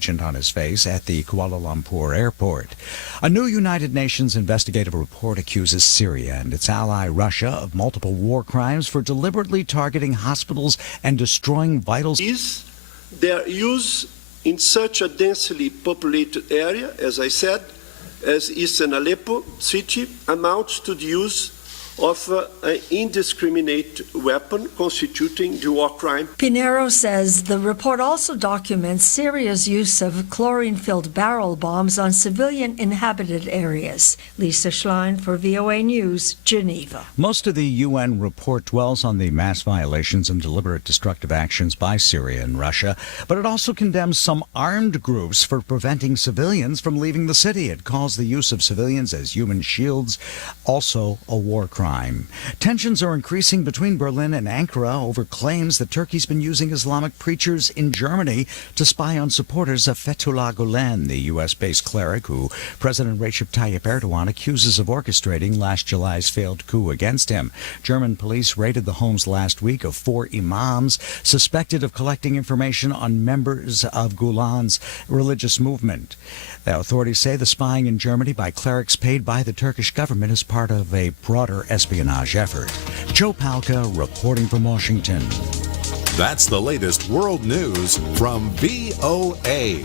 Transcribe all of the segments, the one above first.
agent on his face at the Kuala Lumpur airport. A new United Nations investigative report accuses Syria and its ally Russia of multiple war crimes for deliberately targeting hospitals and destroying vital... Their use in such a densely populated area, as I said, as eastern Aleppo city, amounts to the use of an indiscriminate weapon constituting the war crime. Pinheiro says the report also documents Syria's use of chlorine-filled barrel bombs on civilian inhabited areas. Lisa Schlein for VOA News, Geneva. Most of the UN report dwells on the mass violations and deliberate destructive actions by Syria and Russia, but it also condemns some armed groups for preventing civilians from leaving the city. It calls the use of civilians as human shields also a war crime. Tensions are increasing between Berlin and Ankara over claims that Turkey's been using Islamic preachers in Germany to spy on supporters of Fethullah Gulen, the U.S.-based cleric who President Recep Tayyip Erdogan accuses of orchestrating last July's failed coup against him. German police raided the homes last week of 4 imams suspected of collecting information on members of Gulen's religious movement. The authorities say the spying in Germany by clerics paid by the Turkish government is part of a broader espionage effort. Joe Palca reporting from Washington. That's the latest world news from VOA.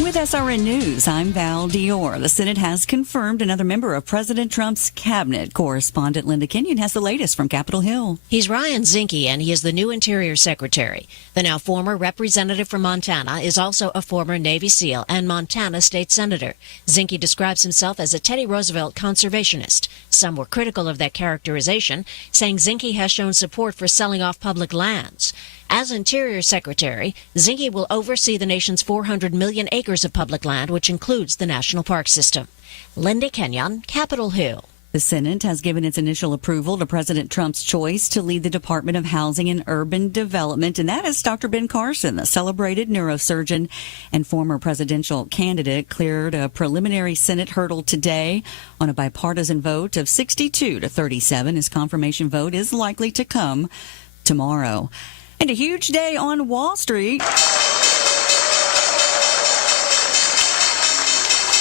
With SRN News, I'm Val Dior. The Senate has confirmed another member of President Trump's cabinet. Correspondent Linda Kenyon has the latest from Capitol Hill. He's Ryan Zinke, and he is the new Interior Secretary. The now former representative from Montana is also a former Navy SEAL and Montana state senator. Zinke describes himself as a Teddy Roosevelt conservationist. Some were critical of that characterization, saying Zinke has shown support for selling off public lands. As Interior Secretary, Zinke will oversee the nation's 400 million acres of public land, which includes the national park system. Linda Kenyon, Capitol Hill. The Senate has given its initial approval to President Trump's choice to lead the Department of Housing and Urban Development, and that is Dr. Ben Carson, the celebrated neurosurgeon and former presidential candidate, cleared a preliminary Senate hurdle today on a bipartisan vote of 62 to 37. His confirmation vote is likely to come tomorrow. And a huge day on Wall Street.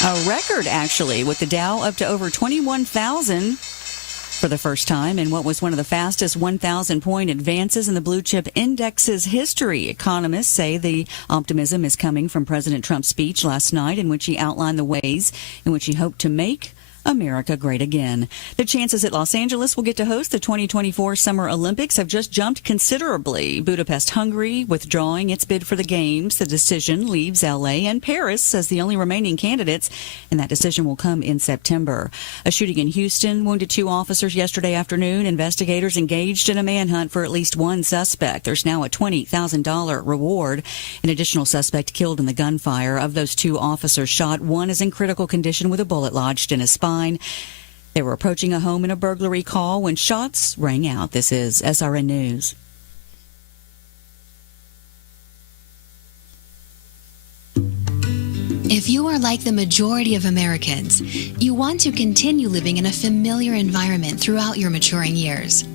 A record, actually, with the Dow up to over 21,000 for the first time in what was one of the fastest 1,000-point advances in the blue chip index's history. Economists say the optimism is coming from President Trump's speech last night, in which he outlined the ways in which he hoped to make America great again. The chances that Los Angeles will get to host the 2024 Summer Olympics have just jumped considerably. Budapest, Hungary, withdrawing its bid for the Games. The decision leaves L.A. and Paris as the only remaining candidates, and that decision will come in September. A shooting in Houston wounded 2 officers yesterday afternoon. Investigators engaged in a manhunt for at least one suspect. There's now a $20,000 reward. An additional suspect killed in the gunfire. Of those 2 officers shot, one is in critical condition with a bullet lodged in his spine. They were approaching a home in a burglary call when shots rang out. This is SRN News. If you are like the majority of Americans, you want to continue living in a familiar environment throughout your maturing years.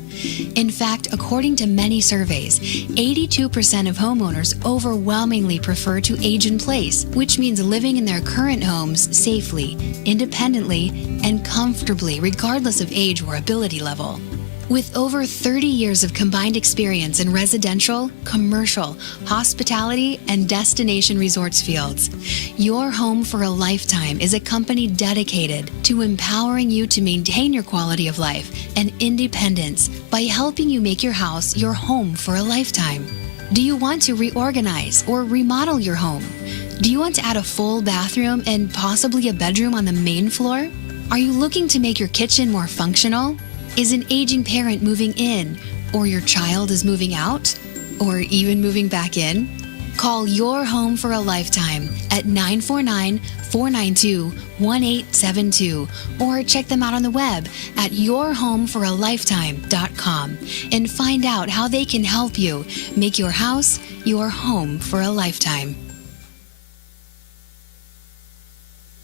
In fact, according to many surveys, 82% of homeowners overwhelmingly prefer to age in place, which means living in their current homes safely, independently, and comfortably, regardless of age or ability level. With over 30 years of combined experience in residential, commercial, hospitality, and destination resorts fields, Your Home for a Lifetime is a company dedicated to empowering you to maintain your quality of life and independence by helping you make your house your home for a lifetime. Do you want to reorganize or remodel your home? Do you want to add a full bathroom and possibly a bedroom on the main floor? Are you looking to make your kitchen more functional? Is an aging parent moving in, or your child is moving out, or even moving back in? Call Your Home for a Lifetime at 949-492-1872 or check them out on the web at yourhomeforalifetime.com and find out how they can help you make your house your home for a lifetime.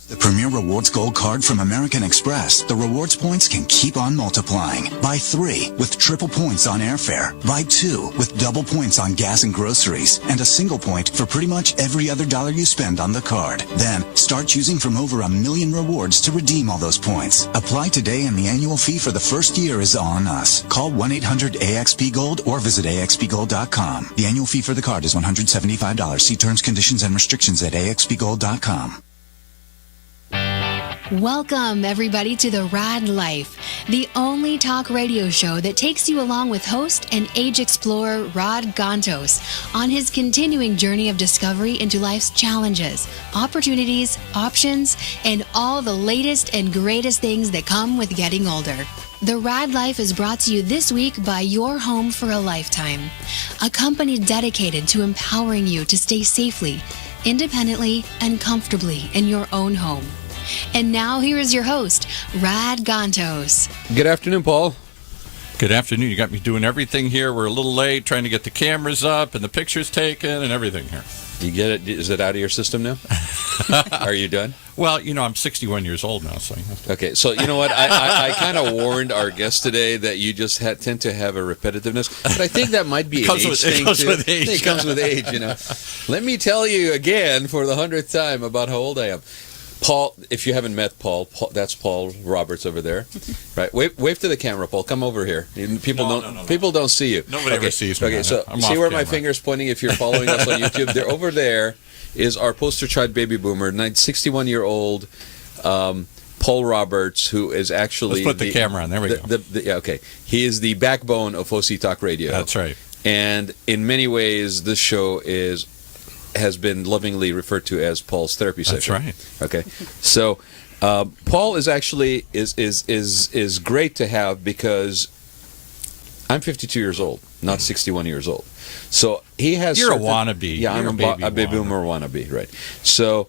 The Premier Rewards Gold Card from American Express. The rewards points can keep on multiplying. Buy 3 with triple points on airfare. Buy 2 with double points on gas and groceries. And a single point for pretty much every other dollar you spend on the card. Then, start choosing from over 1 million rewards to redeem all those points. Apply today and the annual fee for the first year is on us. Call 1-800-AXP-GOLD or visit axpgold.com. The annual fee for the card is $175. See terms, conditions, and restrictions at axpgold.com. Welcome, everybody, to the Rad Life, the only talk radio show that takes you along with host and age explorer Rad Gantos on his continuing journey of discovery into life's challenges, opportunities, options, and all the latest and greatest things that come with getting older. The Rad Life is brought to you this week by Your Home for a Lifetime, a company dedicated to empowering you to stay safely, independently, and comfortably in your own home. And now here is your host, Rad Gantos. Good afternoon, Paul. Good afternoon. You got me doing everything here. We're a little late trying to get the cameras up and the pictures taken and everything here. You get it? Is it out of your system now? Are you done? Well, I'm 61 years old now, so. Okay, so you know what? I kind of warned our guest today that you just tend to have a repetitiveness, but I think that might be an age thing too. It comes with age, Let me tell you again for the 100th time about how old I am. Paul, if you haven't met Paul, that's Paul Roberts over there, right? Wave to the camera, Paul. Come over here. People don't see you. Nobody ever sees me. Okay, so see where my finger's pointing. If you're following us on YouTube, there over there is our poster child baby boomer, 61-year-old Paul Roberts, who is actually. Let's put the camera on. There we go. Yeah, okay. He is the backbone of OC Talk Radio. That's right. And in many ways, this show has been lovingly referred to as Paul's therapy session. That's right. Okay, so Paul is actually is great to have because I'm 52 years old, not 61 years old. So he has. You're a wannabe. Yeah, I'm a baby boomer wannabe, right? So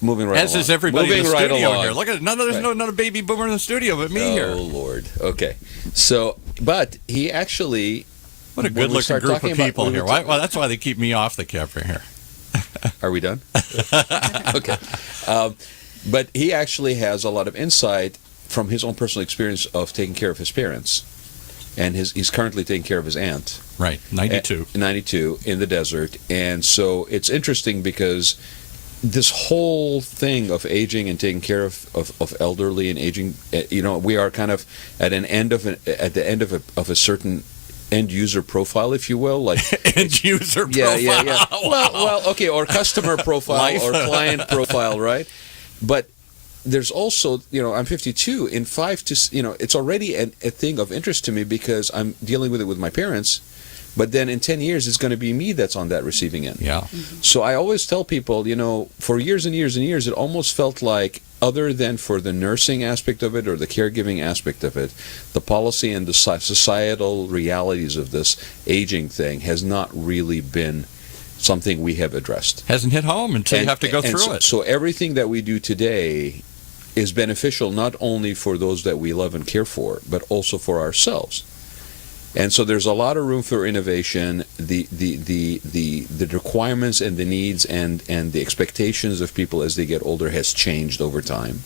moving right as along. Is everybody moving in the right studio along. here. Look at there's not a baby boomer in the studio but me here. Oh Lord. Okay, so but he actually. What a good-looking group of people here. Well, that's why they keep me off the camera here. Are we done? Okay. But he actually has a lot of insight from his own personal experience of taking care of his parents. And he's currently taking care of his aunt. Right, 92. 92 in the desert. And so it's interesting because this whole thing of aging and taking care of elderly and aging, we are kind of at the end of a certain end user profile, if you will, like end user profile. Yeah. Well, okay, or customer profile or client profile, right? But there's also, I'm 52. In 5 to, it's already a thing of interest to me because I'm dealing with it with my parents. But then in 10 years, it's going to be me that's on that receiving end. Yeah. Mm-hmm. So I always tell people, for years and years and years, it almost felt like, other than for the nursing aspect of it or the caregiving aspect of it, the policy and the societal realities of this aging thing has not really been something we have addressed. Hasn't hit home until you have to go through it. So everything that we do today is beneficial not only for those that we love and care for, but also for ourselves. And so there's a lot of room for innovation. The requirements and the needs and the expectations of people as they get older has changed over time.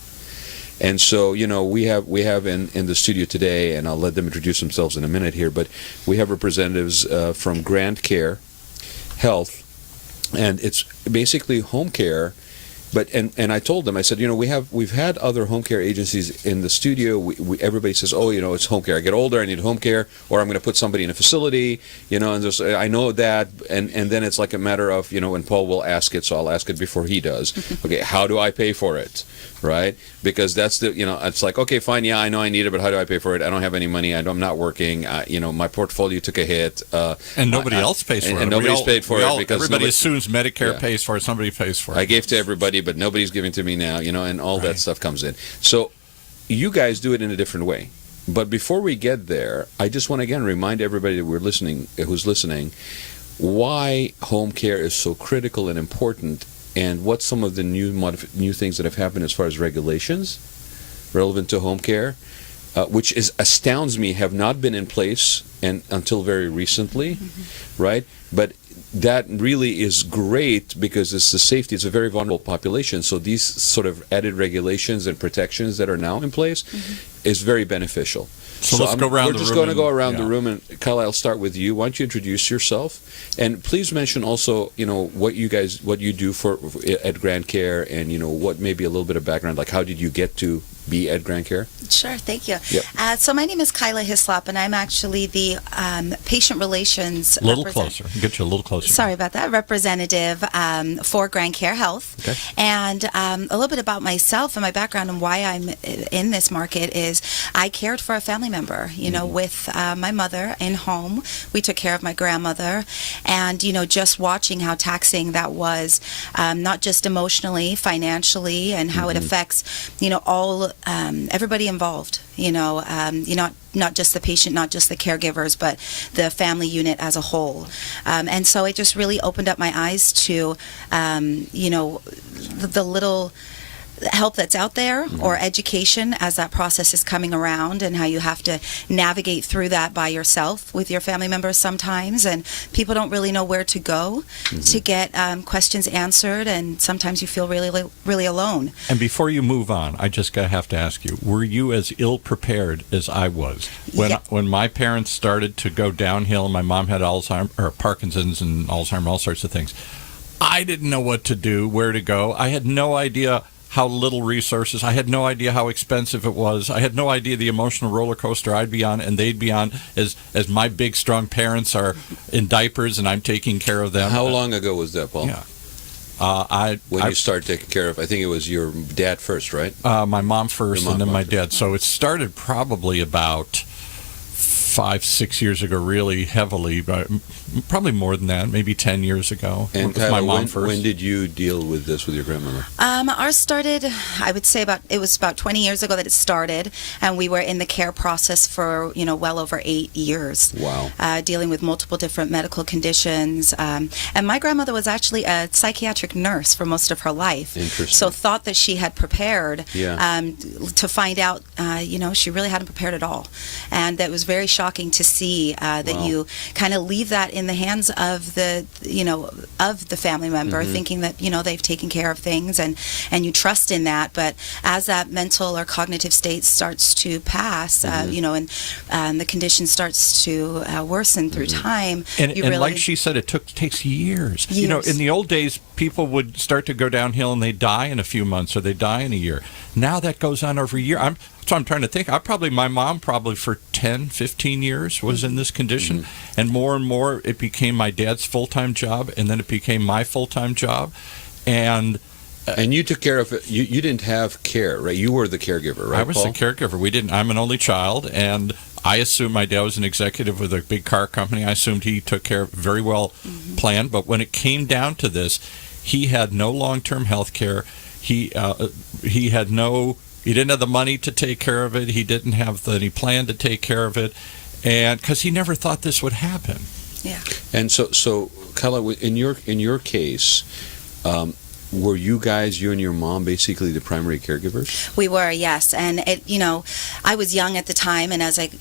And so, we have in the studio today, and I'll let them introduce themselves in a minute here, but we have representatives from GrandCare Health, and it's basically home care. But and I told them, I said, we've had other home care agencies in the studio. Everybody says, it's home care. I get older, I need home care, or I'm going to put somebody in a facility, and I know that, and then it's like a matter of, when Paul will ask it, so I'll ask it before he does. Okay, how do I pay for it, right? Because that's it's like, okay, fine, yeah, I know I need it, but how do I pay for it? I don't have any money. I'm not working. My portfolio took a hit. And nobody else pays for it. And nobody's paid for it because everybody assumes Medicare pays for it. Somebody pays for it. I gave to everybody, but nobody's giving to me now, and all that stuff comes in. So you guys do it in a different way. But before we get there, I just want to again remind everybody that who's listening, why home care is so critical and important, and what some of the new things that have happened as far as regulations relevant to home care, which astounds me, have not been in place until very recently, right? But that really is great because it's the safety. It's a very vulnerable population. So these sort of added regulations and protections that are now in place is very beneficial. So let's go around the room. We're just going to go around the yeah. room, and Kyle, I'll start with you. Why don't you introduce yourself, and please mention also, what you do at GrandCare, and what maybe a little bit of background, like how did you get to be at GrandCare? Sure, thank you. Yep. So my name is Kyla Hislop, and I'm actually the patient relations A little closer. Get you a little closer. Sorry about that. Representative for GrandCare Health. Okay. And a little bit about myself and my background and why I'm in this market is I cared for a family member, with my mother in home. We took care of my grandmother, and just watching how taxing that was, not just emotionally, financially, and how it affects, all everybody involved. Not just the patient, not just the caregivers, but the family unit as a whole. And so it just really opened up my eyes to, the little help that's out there, or education as that process is coming around, and how you have to navigate through that by yourself with your family members sometimes, and people don't really know where to go to get questions answered, and sometimes you feel really, really alone. And before you move on, I just have to ask you, were you as ill prepared as I was? When my parents started to go downhill, and my mom had Parkinson's and Alzheimer's, all sorts of things, I didn't know what to do, where to go. I had no idea how little resources. I had no idea how expensive it was. I had no idea the emotional roller coaster I'd be on and they'd be on as my big, strong parents are in diapers and I'm taking care of them. How long ago was that, Paul? Yeah. When you started taking care of, I think it was your dad first, right? My mom first, and then my first. dad. So it started probably about 5-6 years ago, really heavily, but probably more than that, maybe 10 years ago. And with my mom first. When did you deal with this with your grandmother? Ours started, I would say it was about 20 years ago that it started, and we were in the care process for, well over 8 years. Wow. Dealing with multiple different medical conditions. And my grandmother was actually a psychiatric nurse for most of her life. Interesting. So thought that she had prepared, Yeah. to find out, she really hadn't prepared at all. And that was very shocking to see that Wow. you kind of leave that in the hands of the family member, thinking that they've taken care of things, and you trust in that. But as that mental or cognitive state starts to pass, and the condition starts to worsen through time, And you really, like she said, it takes years. In the old days, people would start to go downhill and they die in a few months or they die in a year. Now that goes on over a year. So I'm trying to think. My mom probably for 10, 15 years was in this condition. And more it became my dad's full-time job, and then it became my full-time job. And you took care of it. You didn't have care, right? You were the caregiver, right, I was Paul? the caregiver. I'm an only child, and I assumed my dad was an executive with a big car company. I assumed he took care of very well planned. But when it came down to this, he had no long-term health care. He didn't have the money to take care of it. He didn't have any plan to take care of it, and because he never thought this would happen. yeah. And so, Kala, in your case, were you and your mom basically the primary caregivers? We were, yes. And I was young at the time, and as I,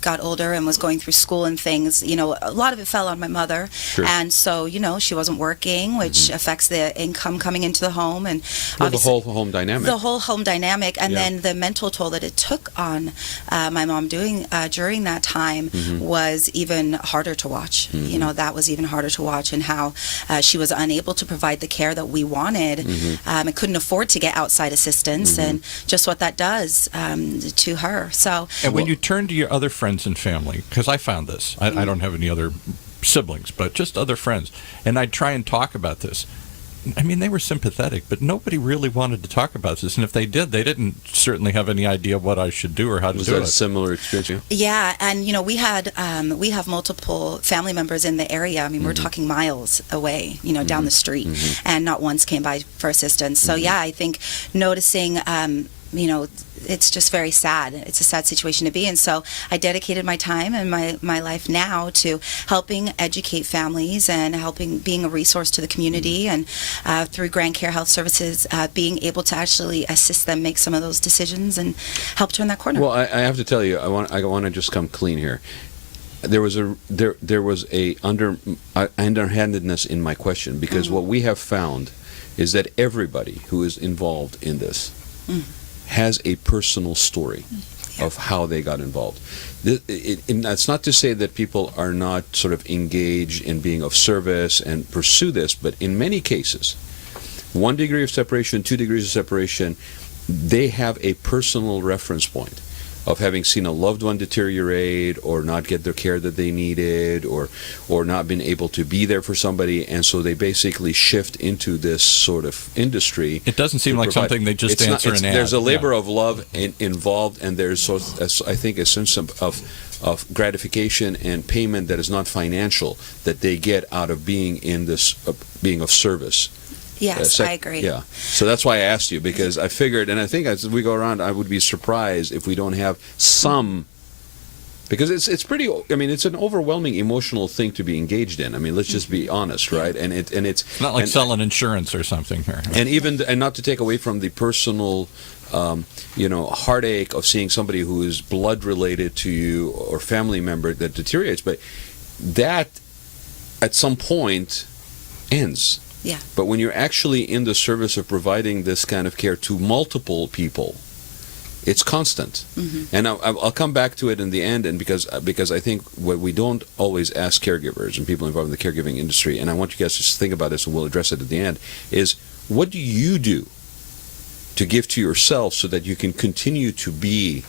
got older and was going through school and things, a lot of it fell on my mother. Sure. And so, she wasn't working, which affects the income coming into the home, and The whole home dynamic. The whole home dynamic, and Yeah. then the mental toll that it took on my mom during that time was even harder to watch. That was even harder to watch, and how she was unable to provide the care that we wanted. And couldn't afford to get outside assistance, and just what that does to her. So, And when you turn to your other friends and family, because I found this, I don't have any other siblings, but just other friends, and I'd try and talk about this. I mean, they were sympathetic, but nobody really wanted to talk about this. And if they did, they didn't certainly have any idea what I should do or how to Was do that it. a similar experience? yeah, and we have multiple family members in the area. I mean, we're talking miles away, down the street, and not once came by for assistance. So yeah, I think noticing it's just very sad. It's a sad situation to be in. So I dedicated my time and my life now to helping educate families and being a resource to the community, and through GrandCare Health Services, being able to actually assist them make some of those decisions and help turn that corner. Well, I have to tell you, I want to just come clean here. There was a underhandedness in my question, because what we have found is that everybody who is involved in this has a personal story of how they got involved. It's not to say that people are not sort of engaged in being of service and pursue this, but in many cases, 1 degree of separation, 2 degrees of separation, they have a personal reference point of having seen a loved one deteriorate or not get the care that they needed, or not been able to be there for somebody, and so they basically shift into this sort of industry. It doesn't seem like something they just answer an ad. There's a labor of love involved, and there's, I think, a sense of gratification and payment that is not financial that they get out of being in this, being of service. Yes, I agree. Yeah. So that's why I asked you, because I figured, and I think as we go around, I would be surprised if we don't have some, because it's pretty, I mean, it's an overwhelming emotional thing to be engaged in. I mean, let's just be honest, right? And it's not like selling insurance or something here. And not to take away from the personal heartache of seeing somebody who is blood related to you or family member that deteriorates, but that at some point ends. Yeah. But when you're actually in the service of providing this kind of care to multiple people, it's constant. And I'll come back to it in the end, and because I think what we don't always ask caregivers and people involved in the caregiving industry, and I want you guys to think about this, and we'll address it at the end, is what do you do to give to yourself so that you can continue to be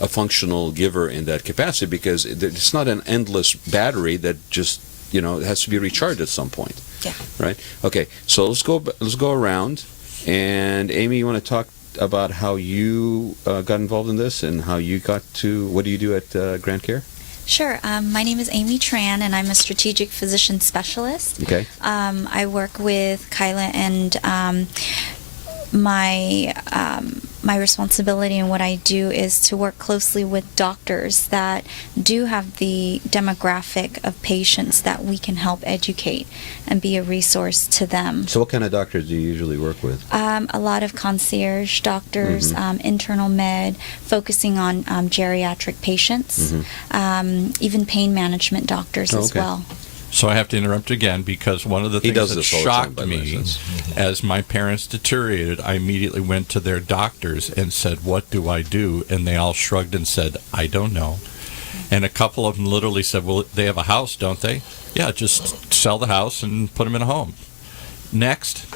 a functional giver in that capacity? Because it's not an endless battery that just it has to be recharged at some point. Yeah. Right. Okay. So let's go around, and Amy, you want to talk about how you got involved in this and how you got to, what do you do at GrandCare? Sure. My name is Amy Tran, and I'm a strategic physician specialist. Okay. I work with Kyla, and my responsibility and what I do is to work closely with doctors that do have the demographic of patients that we can help educate and be a resource to them. So what kind of doctors do you usually work with? A lot of concierge doctors, internal med, focusing on geriatric patients, even pain management doctors as well. So I have to interrupt again, because one of the things that shocked me as my parents deteriorated, I immediately went to their doctors and said, "What do I do?" And they all shrugged and said, "I don't know." And a couple of them literally said, "Well, they have a house, don't they?" "Yeah, just sell the house and put them in a home." Next,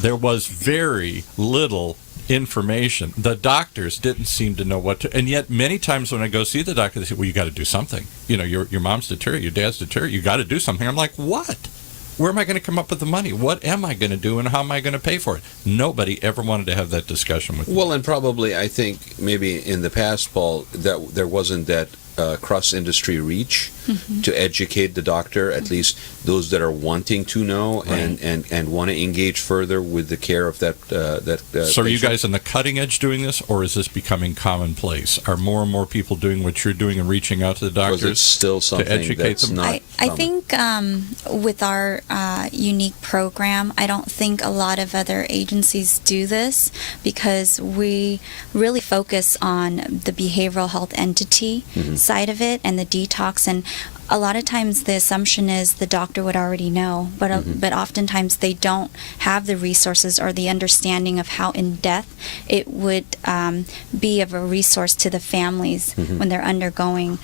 there was very little information. The doctors didn't seem to know what to, and yet many times when I go see the doctor, they say, "Well, you got to do something. Your mom's deteriorated, your dad's deteriorated, you got to do something." I'm like, what? Where am I going to come up with the money? What am I going to do, and how am I going to pay for it? Nobody ever wanted to have that discussion with me. Well, and probably, I think, maybe in the past, Paul, that there wasn't that cross-industry reach to educate the doctor, at least those that are wanting to know and want to engage further with the care of that So are you patient. guys on the cutting edge doing this, or is this becoming commonplace? Are more and more people doing what you're doing and reaching out to the doctors? Or is it still something to educate that's them? not I think with our unique program, I don't think a lot of other agencies do this, because we really focus on the behavioral health entity side of it and the detox. And a lot of times the assumption is the doctor would already know, but oftentimes they don't have the resources or the understanding of how in depth it would be of a resource to the families when they're undergoing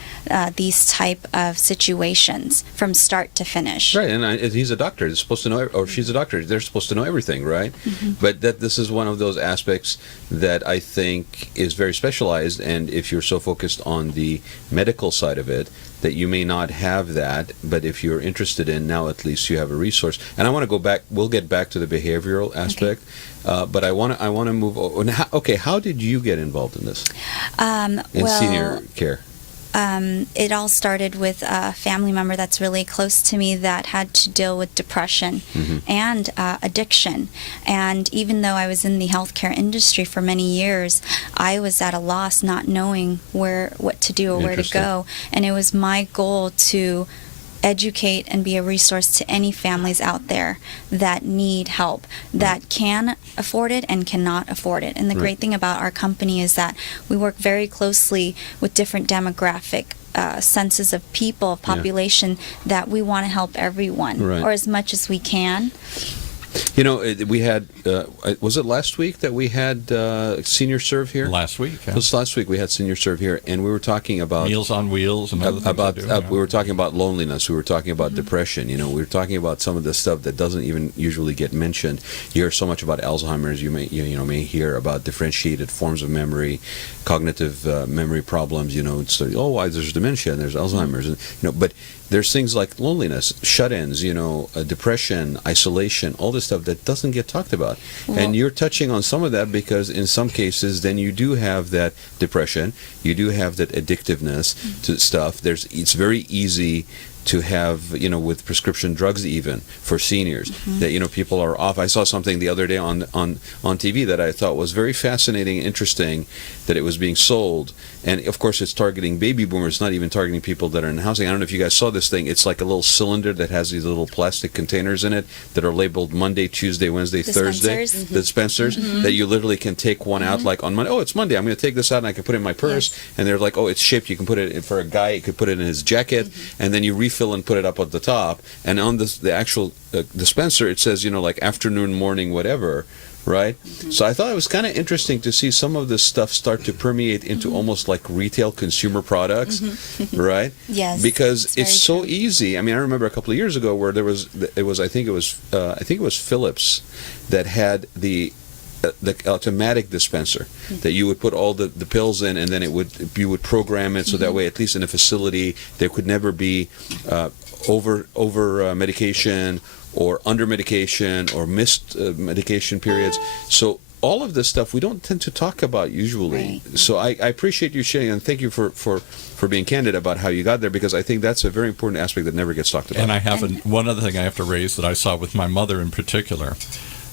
these type of situations from start to finish. Right, and he's a doctor. They're supposed to know, or she's a doctor. They're supposed to know everything, right? But this is one of those aspects that I think is very specialized, and if you're so focused on the medical side of it, that you may not have that, but if you're interested in, now at least you have a resource. And I want to go back, we'll get back to the behavioral aspect, but I want to move on. Okay, how did you get involved in this? In senior care? it all started with a family member that's really close to me that had to deal with depression and addiction. And even though I was in the healthcare industry for many years, I was at a loss, not knowing what to do or where to go. And it was my goal to educate and be a resource to any families out there that need help, that can afford it and cannot afford it. And the great thing about our company is that we work very closely with different demographic senses of people, of population, that we want to help everyone, or as much as we can. You know, we had, was it last week that we had Senior Serve here? Last week, yeah. It was last week we had Senior Serve here, and we were talking about... Meals on Wheels and other things. We were talking about loneliness. We were talking about depression. You know, we were talking about some of the stuff that doesn't even usually get mentioned. You hear so much about Alzheimer's. You may hear about differentiated forms of memory, cognitive memory problems. You know, it's why there's dementia and there's Alzheimer's, and but there's things like loneliness, shut-ins, depression, isolation, all this stuff that doesn't get talked about. And you're touching on some of that because in some cases, then you do have that depression, you do have that addictiveness to stuff. It's very easy to have, with prescription drugs even for seniors, that, people are off. I saw something the other day on TV that I thought was very fascinating and interesting, that it was being sold. And of course, it's targeting baby boomers, not even targeting people that are in housing. I don't know if you guys saw this thing. It's like a little cylinder that has these little plastic containers in it that are labeled Monday, Tuesday, Wednesday, Thursday. Dispensers. That you literally can take one out like on Monday. Oh, it's Monday. I'm going to take this out and I can put it in my purse. And they're like, oh, it's shaped. You can put it in, for a guy, you could put it in his jacket, and then you refill and put it up at the top. And on the actual dispenser, it says, like afternoon, morning, whatever. Right? So I thought it was kind of interesting to see some of this stuff start to permeate into almost like retail consumer products, right? Yes. Because it's so easy. I mean, I remember a couple of years ago where I think it was Philips that had the automatic dispenser that you would put all the pills in, and then you would program it so that way, at least in a facility, there could never be over medication or under medication or missed medication periods. So all of this stuff we don't tend to talk about usually. Right. So I appreciate you sharing, and thank you for being candid about how you got there, because I think that's a very important aspect that never gets talked about. And I have one other thing I have to raise that I saw with my mother in particular.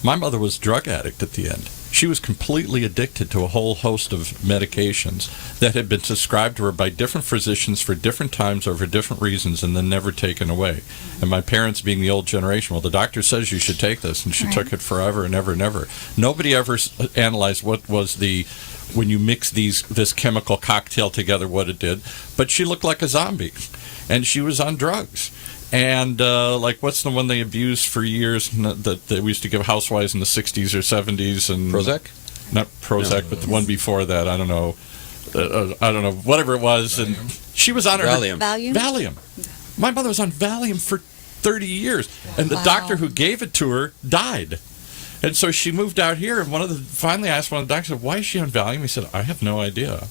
My mother was a drug addict at the end. She was completely addicted to a whole host of medications that had been prescribed to her by different physicians for different times or for different reasons, and then never taken away. And my parents, being the old generation, well, the doctor says you should take this, and she took it forever and ever and ever. Nobody ever analyzed what was when you mix this chemical cocktail together, what it did. But she looked like a zombie, and she was on drugs. And what's the one they abused for years that we used to give housewives in the 60s or 70s? And Prozac? Not Prozac, but the one before that. I don't know, whatever it was. And she was on Valium. My mother was on Valium for 30 years, and the doctor who gave it to her died. And so she moved out here, and finally I asked one of the doctors, why is she on Valium? He said, I have no idea.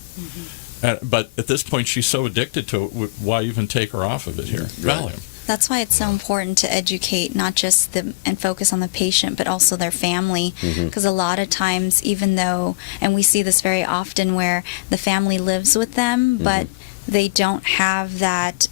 But at this point, she's so addicted to it, why even take her off of it here? Valium. That's why it's so important to educate, not just and focus on the patient, but also their family. Because a lot of times, even though, and we see this very often, where the family lives with them, but they don't have that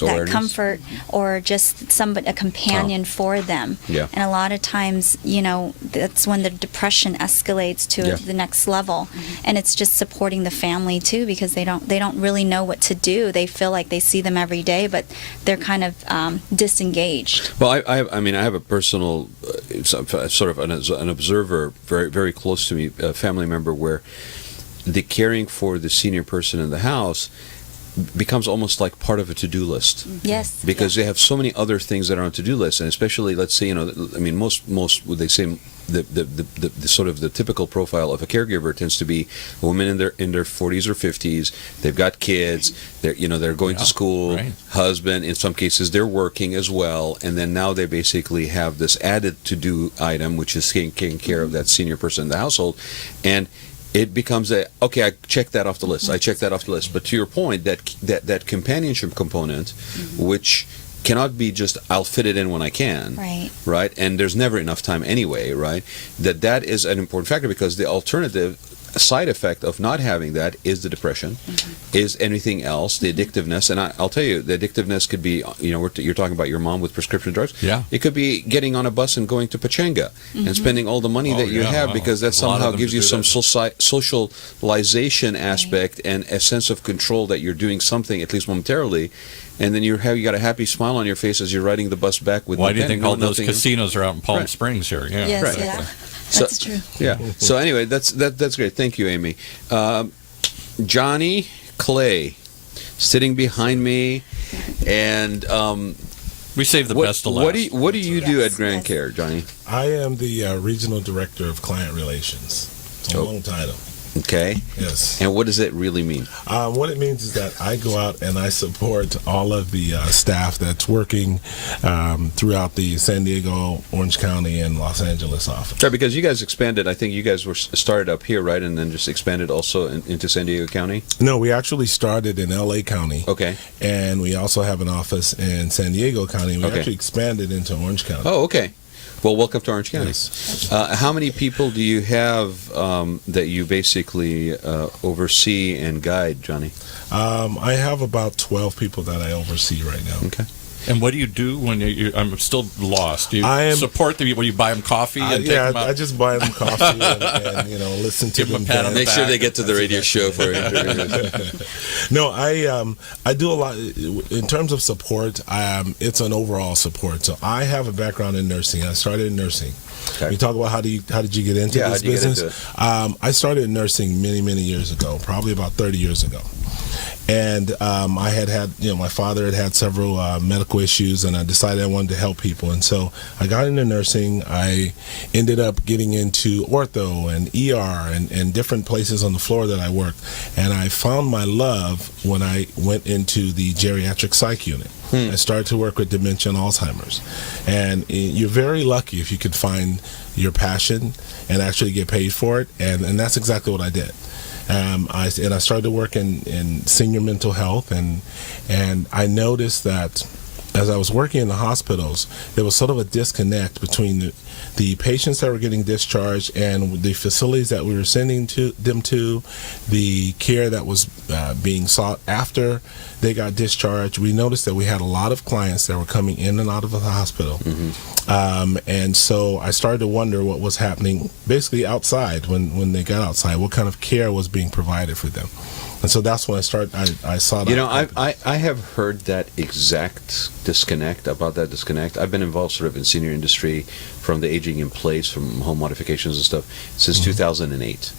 that comfort or just a companion for them. Yeah. And a lot of times, that's when the depression escalates to the next level. And it's just supporting the family too, because they don't really know what to do. They feel like they see them every day, but they're kind of disengaged. Well, I have a personal sort of an observer very, very close to me, a family member, where the caring for the senior person in the house becomes almost like part of a to-do list. Yes. Because they have so many other things that are on to-do lists, and especially, let's say, most would they say the sort of the typical profile of a caregiver tends to be a woman in their 40s or 50s. They've got kids. They're going to school. Right. Husband. In some cases, they're working as well. And then now they basically have this added to-do item, which is taking care of that senior person in the household, and it becomes I check that off the list. I check that off the list. But to your point, that companionship component, which cannot be just I'll fit it in when I can, right? And there's never enough time anyway, right? That is an important factor, because the alternative, side effect of not having that is the depression, is anything else, the addictiveness. And I'll tell you, the addictiveness could be, you're talking about your mom with prescription drugs. Yeah. It could be getting on a bus and going to Pachanga and spending all the money that you have, because that somehow gives you some socialization aspect and a sense of control that you're doing something, at least momentarily. And then you got a happy smile on your face as you're riding the bus back with. Why do you think all those casinos are out in Palm Springs here? Yeah. Yes, Right. yeah. So, That's true. Yeah. So anyway, that's great. Thank you, Amy. Johnny Clay, sitting behind me, and we save the best to last. What do you do at GrandCare, Johnny? I am the regional director of client relations. It's a long title. Okay. Yes. And what does that really mean? What it means is that I go out and I support all of the staff that's working throughout the San Diego, Orange County, and Los Angeles office. Right, because you guys expanded. I think you guys were started up here, right, and then just expanded also into San Diego County? No, we actually started in L.A. County. Okay. And we also have an office in San Diego County. We actually expanded into Orange County. Oh, okay. Well, welcome to Orange County. Yes. How many people do you have that you basically oversee and guide, Johnny? I have about 12 people that I oversee right now. Okay. And what do you do when I'm still lost? Do you support them? When you buy them coffee? And take them out? I just buy them coffee and listen to them. Make sure they get to the radio show for interviews. No, I do a lot in terms of support. It's an overall support. So I have a background in nursing. I started in nursing. Okay. You talk about how did you get into this business? I started in nursing many years ago, probably about 30 years ago. And I had my father had several medical issues, and I decided I wanted to help people. And so I got into nursing. I ended up getting into ortho and ER and different places on the floor that I worked. And I found my love when I went into the geriatric psych unit. I started to work with dementia and Alzheimer's. And you're very lucky if you could find your passion and actually get paid for it. And that's exactly what I did. I started to work in senior mental health, and I noticed that as I was working in the hospitals, there was sort of a disconnect between the patients that were getting discharged and the facilities that we were sending them to, the care that was being sought after they got discharged. We noticed that we had a lot of clients that were coming in and out of the hospital. And so I started to wonder what was happening basically outside when they got outside, what kind of care was being provided for them. And so that's when I saw that. I have heard that exact disconnect. I've been involved sort of in senior industry from the aging in place, from home modifications and stuff, since 2008.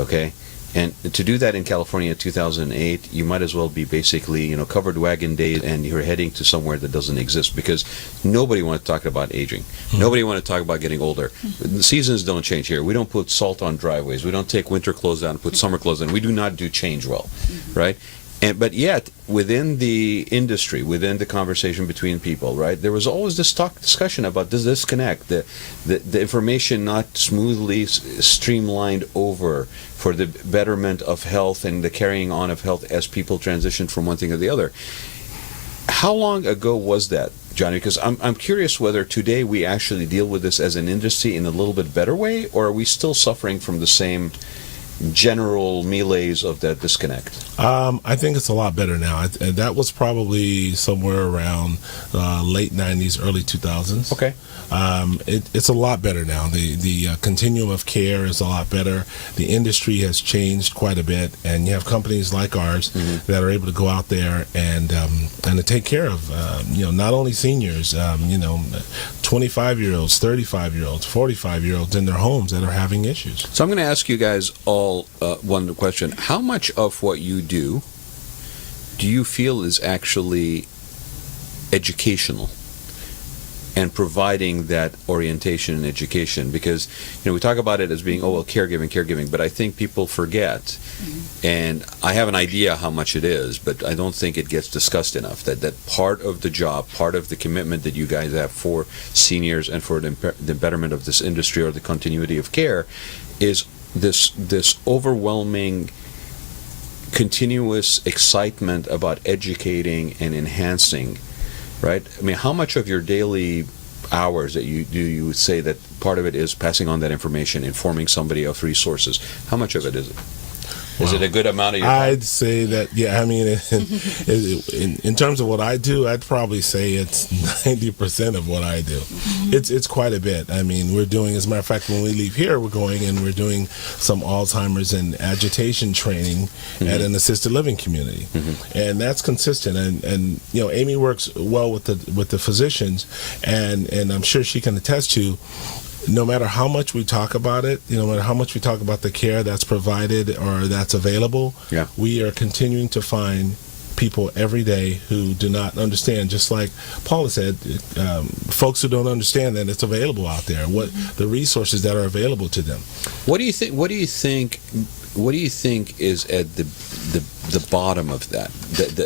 Okay? And to do that in California in 2008, you might as well be basically, covered wagon days, and you're heading to somewhere that doesn't exist, because nobody wants to talk about aging. Nobody wants to talk about getting older. The seasons don't change here. We don't put salt on driveways. We don't take winter clothes down and put summer clothes on. We do not do change well, right? But yet, within the industry, within the conversation between people, right, there was always this discussion about this disconnect, the information not smoothly streamlined over for the betterment of health and the carrying on of health as people transition from one thing to the other. How long ago was that, Johnny? Because I'm curious whether today we actually deal with this as an industry in a little bit better way, or are we still suffering from the same general melees of that disconnect? I think it's a lot better now. That was probably somewhere around late 90s, early 2000s. Okay. It's a lot better now. The continuum of care is a lot better. The industry has changed quite a bit, and you have companies like ours that are able to go out there and to take care of not only seniors, 25-year-olds, 35-year-olds, 45-year-olds in their homes that are having issues. So I'm going to ask you guys all one question. How much of what you do you feel is actually educational and providing that orientation and education? Because we talk about it as being caregiving, but I think people forget, and I have an idea how much it is, but I don't think it gets discussed enough, that part of the job, part of the commitment that you guys have for seniors and for the betterment of this industry or the continuity of care is this overwhelming continuous excitement about educating and enhancing, right? I mean, how much of your daily hours that you do, you would say that part of it is passing on that information, informing somebody of resources. How much of it is it? Is it a good amount of your time? I'd say that, yeah, I mean, in terms of what I do, I'd probably say it's 90% of what I do. It's quite a bit. I mean, we're doing, as a matter of fact, when we leave here, we're going and we're doing some Alzheimer's and agitation training at an assisted living community. And that's consistent. And you know, Amy works well with the physicians, and I'm sure she can attest to, no matter how much we talk about it, no matter how much we talk about the care that's provided or that's available, we are continuing to find people every day who do not understand. Just like Paula said, folks who don't understand that it's available out there, what the resources that are available to them. What do you think? What do you think is at the bottom of that?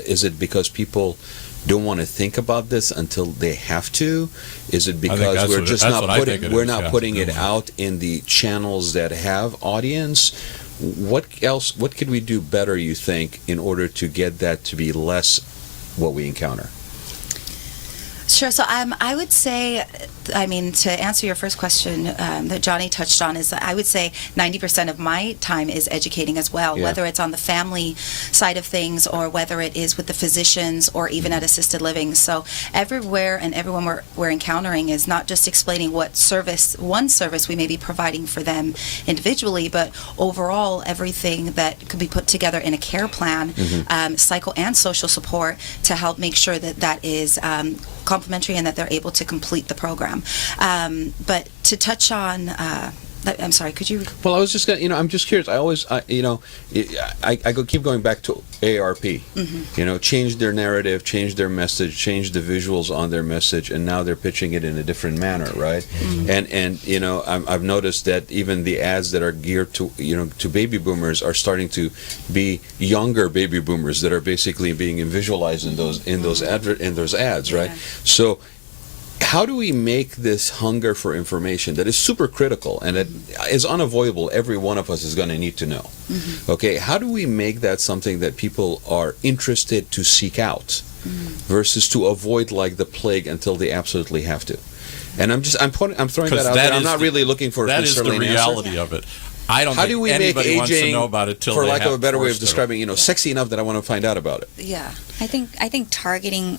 Is it because people don't want to think about this until they have to? Is it because we're just not putting it out in the channels that have audience? What else? What could we do better, you think, in order to get that to be less what we encounter? Sure. So I would say, I mean, to answer your first question that Johnny touched on, is I would say 90% of my time is educating as well, whether it's on the family side of things or whether it is with the physicians or even at assisted living. So everywhere and everyone we're encountering is not just explaining what one service we may be providing for them individually, but overall everything that could be put together in a care plan, psycho and social support, to help make sure that that is complementary and that they're able to complete the program. But to touch on, I'm sorry, could you? Well, I was just gonna, I'm just curious. I always, I keep going back to AARP. Change their narrative, change their message, change the visuals on their message, and now they're pitching it in a different manner, right? And I've noticed that even the ads that are geared to to baby boomers are starting to be younger baby boomers that are basically being visualized in those ads, right? So, how do we make this hunger for information that is super critical and that is unavoidable, every one of us is going to need to know? Okay, how do we make that something that people are interested to seek out versus to avoid like the plague until they absolutely have to? And I'm throwing that out there. I'm not really looking for a that is the reality answer. of it. I don't How think do we make anybody aging, wants to know about it till for they lack of a better way of to. describing, sexy enough that I want to find out about it? Yeah. I think targeting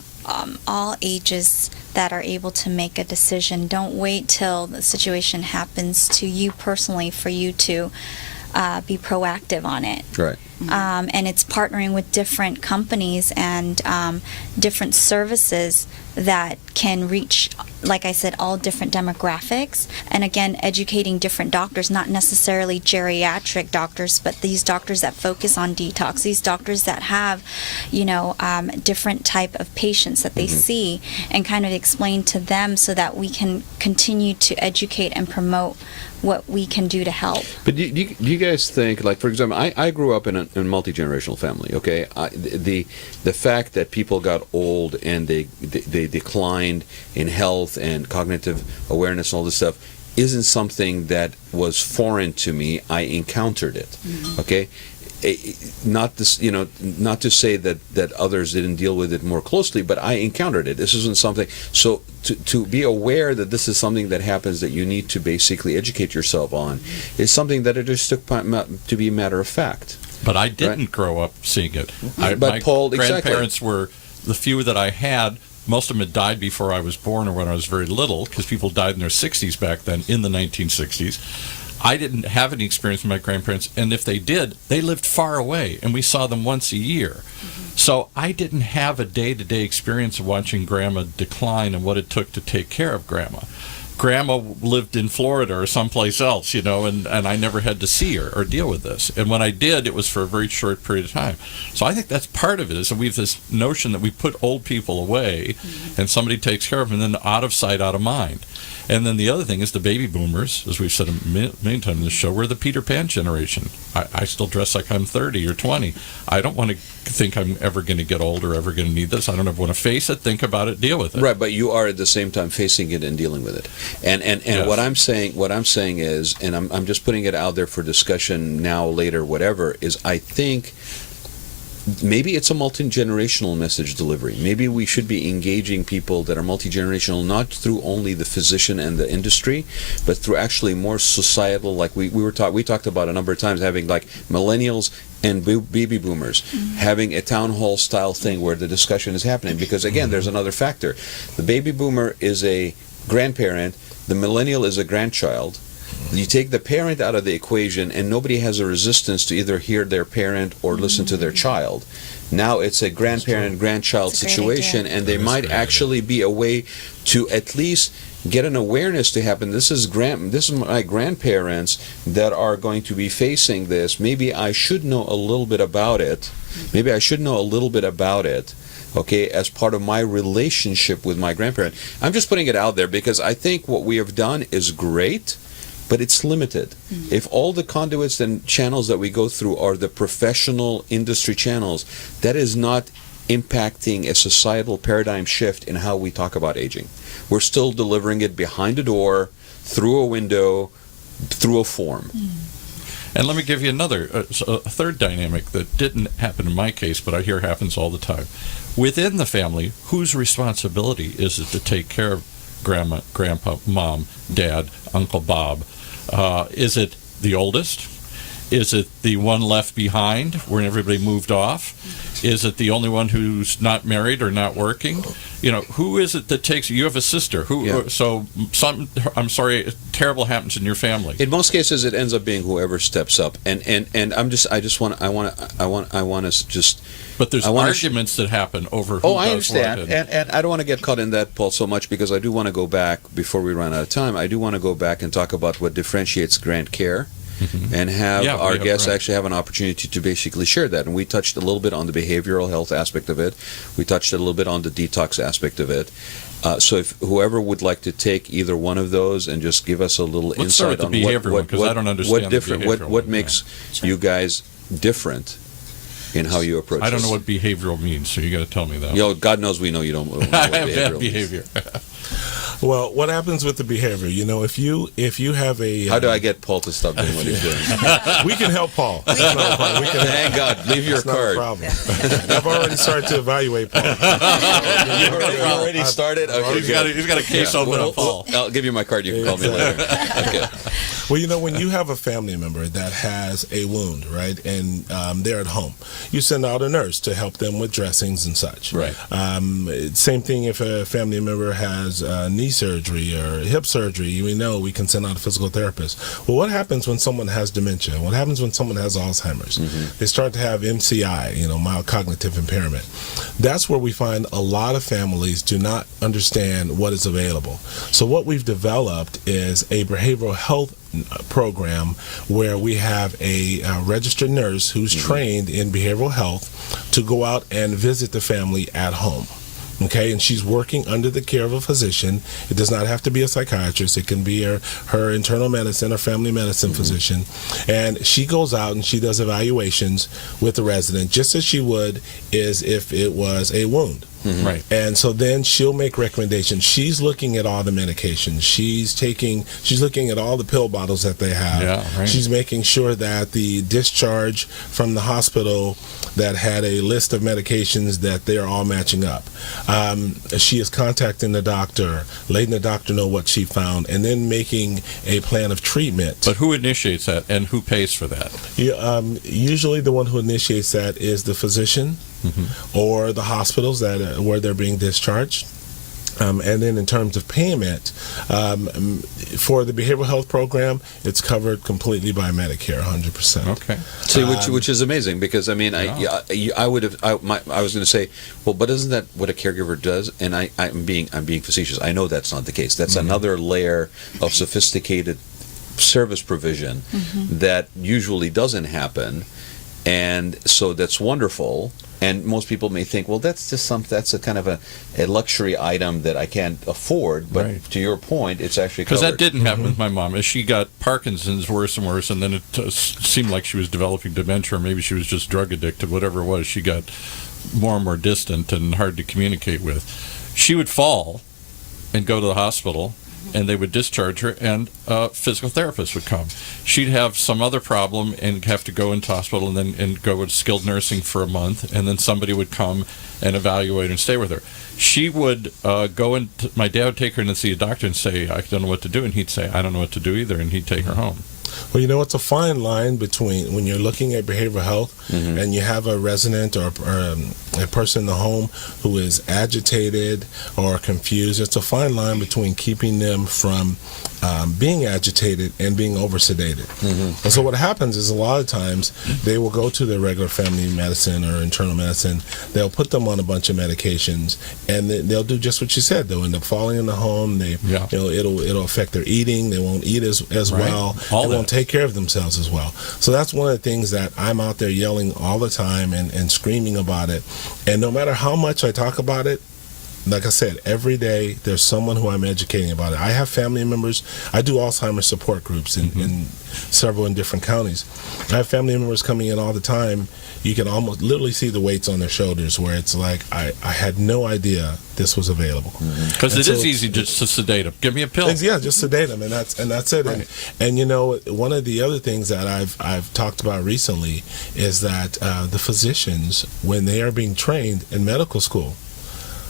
all ages that are able to make a decision. Don't wait till the situation happens to you personally for you to be proactive on it. Right. And it's partnering with different companies and different services that can reach, like I said, all different demographics. And again, educating different doctors, not necessarily geriatric doctors, but these doctors that focus on detox, these doctors that have, different type of patients that they see, and kind of explain to them so that we can continue to educate and promote what we can do to help. But do you guys think, like, for example, I grew up in a multi-generational family, okay? The fact that people got old and they declined in health and cognitive awareness and all this stuff isn't something that was foreign to me. I encountered it, okay? Not to say that others didn't deal with it more closely, but I encountered it. This isn't something. So to be aware that this is something that happens that you need to basically educate yourself on is something that it just took to be a matter of fact. But I didn't grow up seeing it. My grandparents were the few that I had. Most of them had died before I was born or when I was very little, because people died in their 60s back then, in the 1960s. I didn't have any experience with my grandparents, and if they did, they lived far away, and we saw them once a year. So I didn't have a day-to-day experience of watching Grandma decline and what it took to take care of Grandma. Grandma lived in Florida or someplace else, and I never had to see her or deal with this. And when I did, it was for a very short period of time. So I think that's part of it, is that we have this notion that we put old people away and somebody takes care of them, and then out of sight, out of mind. And then the other thing is the baby boomers, as we've said many times in this show, we're the Peter Pan generation. I still dress like I'm 30 or 20. I don't want to think I'm ever going to get old or ever going to need this. I don't ever want to face it, think about it, deal with it. Right, but you are at the same time facing it and dealing with it. And yes. what I'm saying is, and I'm just putting it out there for discussion now, later, whatever, is I think maybe it's a multi-generational message delivery. Maybe we should be engaging people that are multi-generational, not through only the physician and the industry, but through actually more societal, like we talked about a number of times, having like millennials and baby boomers having a town hall style thing where the discussion is happening. Because again, there's another factor. The baby boomer is a grandparent, the millennial is a grandchild. You take the parent out of the equation and nobody has a resistance to either hear their parent or listen to their child. Now it's a grandparent-grandchild situation, and there might actually be a way to at least get an awareness to happen. This is my grandparents that are going to be facing this. Maybe I should know a little bit about it. Okay, as part of my relationship with my grandparent. I'm just putting it out there because I think what we have done is great, but it's limited. If all the conduits and channels that we go through are the professional industry channels, that is not impacting a societal paradigm shift in how we talk about aging. We're still delivering it behind a door, through a window, through a form. And let me give you a third dynamic that didn't happen in my case, but I hear happens all the time. Within the family, whose responsibility is it to take care of grandma, grandpa, mom, dad, Uncle Bob? Is it the oldest? Is it the one left behind when everybody moved off? Is it the only one who's not married or not working? Who is it that takes you? You have a sister. So I'm sorry, terrible happens in your family. In most cases, it ends up being whoever steps up. And I want to just. But there's arguments that happen over who I understand. And I don't want to get caught in that, Paul, so much, because I do want to go back, before we run out of time, I do want to go back and talk about what differentiates GrandCare. And have our guests actually have an opportunity to basically share that. And we touched a little bit on the behavioral health aspect of it. We touched a little bit on the detox aspect of it. So if whoever would like to take either one of those and just give us a little insight on what makes you guys different in how you approach I don't know what behavioral means, so you got to tell me that. God knows we know you don't know what I have bad behavior. Well, what happens with the behavior? If you have a how do I get Paul to stop doing what he's doing? We can help Paul. Thank God. Leave your card. Not a problem. I've already stared to evaluate Paul. You already started? Okay, he's got a case open on Paul. I'll give you my card. You can call me later. Okay. Well, when you have a family member that has a wound, right, and they're at home, you send out a nurse to help them with dressings and such. Right. Same thing if a family member has knee surgery or hip surgery. We can send out a physical therapist. Well, what happens when someone has dementia? What happens when someone has Alzheimer's? They start to have MCI, mild cognitive impairment. That's where we find a lot of families do not understand what is available. So what we've developed is a behavioral health program where we have a registered nurse who's trained in behavioral health to go out and visit the family at home. Okay, and she's working under the care of a physician. It does not have to be a psychiatrist. It can be her internal medicine or family medicine physician. And she goes out and she does evaluations with the resident, just as she would as if it was a wound. Right. And so then she'll make recommendations. She's looking at all the medications. She's looking at all the pill bottles that they have. Yeah, right. She's making sure that the discharge from the hospital that had a list of medications, that they're all matching up. She is contacting the doctor, letting the doctor know what she found, and then making a plan of treatment. But who initiates that, and who pays for that? Usually the one who initiates that is the physician or the hospitals where they're being discharged. And then in terms of payment, for the behavioral health program, it's covered completely by Medicare, 100%. Okay. See, which is amazing, because I was going to say, well, but isn't that what a caregiver does? And I'm being facetious. I know that's not the case. That's another layer of sophisticated service provision that usually doesn't happen, and so that's wonderful. And most people may think, well, that's a kind of a luxury item that I can't afford. But to your point, it's actually covered. Because that didn't happen with my mom. As she got Parkinson's worse and worse, and then it seemed like she was developing dementia, or maybe she was just drug addicted, whatever it was, she got more and more distant and hard to communicate with. She would fall and go to the hospital, and they would discharge her, and a physical therapist would come. She'd have some other problem and have to go into hospital and go to skilled nursing for a month, and then somebody would come and evaluate and stay with her. She would go in. My dad would take her in to see a doctor and say, "I don't know what to do," and he'd say, "I don't know what to do either," and he'd take her home. Well, you know, it's a fine line between when you're looking at behavioral health and you have a resident or a person in the home who is agitated or confused. It's a fine line between keeping them from being agitated and being over-sedated. And so what happens is a lot of times they will go to their regular family medicine or internal medicine. They'll put them on a bunch of medications, and they'll do just what you said. They'll end up falling in the home. It'll affect their eating. They won't eat as well. They won't take care of themselves as well. So that's one of the things that I'm out there yelling all the time and screaming about it. And no matter how much I talk about it, like I said, every day there's someone who I'm educating about it. I have family members. I do Alzheimer's support groups in several in different counties. I have family members coming in all the time. You can almost literally see the weights on their shoulders where it's like, I had no idea this was available. Because it is easy just to sedate them. Give me a pill. Yeah, just sedate them, and that's it. Right. And you know, one of the other things that I've talked about recently is that the physicians, when they are being trained in medical school,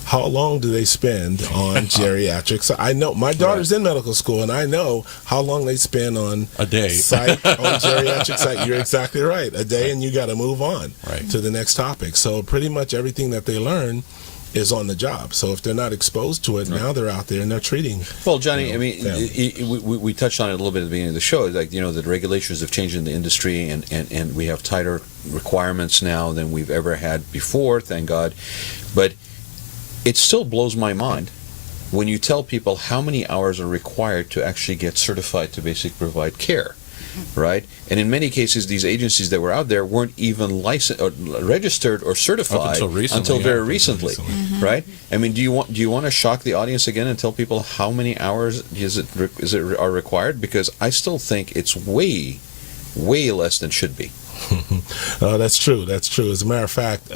how long do they spend on geriatrics? I know my daughter's in medical school, and I know how long they spend on a day on geriatric site. You're exactly right. A day, and you got to move on to the next topic. So pretty much everything that they learn is on the job. So if they're not exposed to it, now they're out there and they're treating. Well, Johnny, I mean, we touched on it a little bit at the beginning of the show. Like, you know, the regulations have changed in the industry, and we have tighter requirements now than we've ever had before, thank God. But it still blows my mind when you tell people how many hours are required to actually get certified to basically provide care, right? And in many cases, these agencies that were out there weren't even licensed, or registered, or certified until very recently, right? I mean, do you want to shock the audience again and tell people how many hours are required? Because I still think it's way less than should be. That's true. As a matter of fact,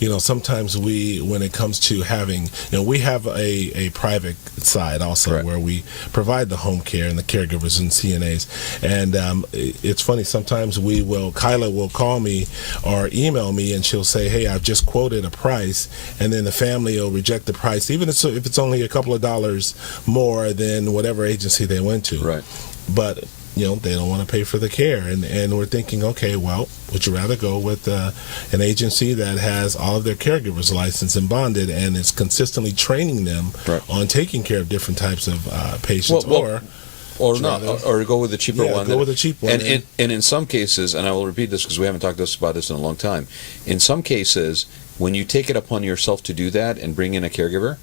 you know, sometimes when it comes to having, you know, we have a private side also where we provide the home care and the caregivers and CNAs. And it's funny, sometimes Kyla will call me or email me, and she'll say, "Hey, I've just quoted a price," and then the family will reject the price, even if it's only a couple of dollars more than whatever agency they went to. Right. But you know, they don't want to pay for the care, and we're thinking, okay, well, would you rather go with an agency that has all of their caregivers licensed and bonded and is consistently training them on taking care of different types of patients, or go with the cheaper one? Go with the cheap one. And in some cases, and I will repeat this because we haven't talked about this in a long time, in some cases, when you take it upon yourself to do that and bring in a caregiver,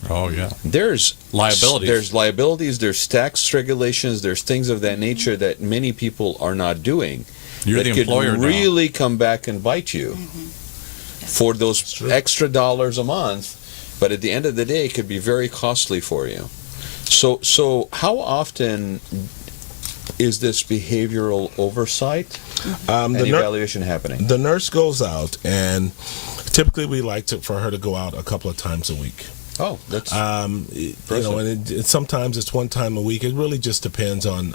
there's liabilities, there's tax regulations, there's things of that nature that many people are not doing. You're the employer could really come back and bite you for those extra dollars a month, but at the end of the day, it could be very costly for you. So how often is this behavioral oversight and evaluation happening? The nurse goes out, and typically we like for her to go out a couple of times a week. Oh, that's you know, and sometimes it's one time a week. It really just depends on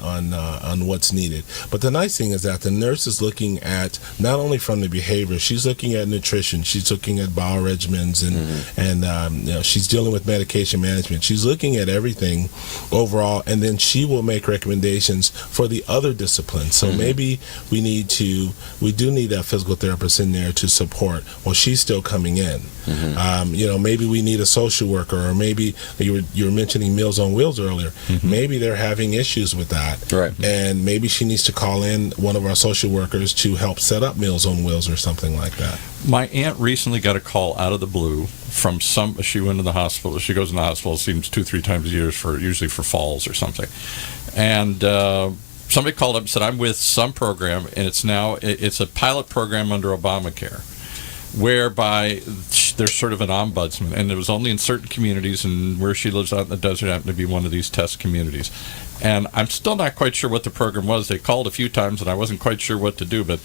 what's needed. But the nice thing is that the nurse is looking at not only from the behavior, she's looking at nutrition, she's looking at bowel regimens, and you know, she's dealing with medication management. She's looking at everything overall, and then she will make recommendations for the other disciplines. So maybe we do need that physical therapist in there to support while she's still coming in. You know, maybe we need a social worker, or maybe you were mentioning Meals on Wheels earlier. Maybe they're having issues with that, and maybe she needs to call in one of our social workers to help set up Meals on Wheels or something like that. My aunt recently got a call out of the blue from she went to the hospital. She goes in the hospital, it seems 2-3 times a year, usually for falls or something, and somebody called up and said, "I'm with some program, and it's a pilot program under Obamacare, whereby there's sort of an ombudsman, and it was only in certain communities, and where she lives out in the desert happened to be one of these test communities." And I'm still not quite sure what the program was. They called a few times, and I wasn't quite sure what to do, but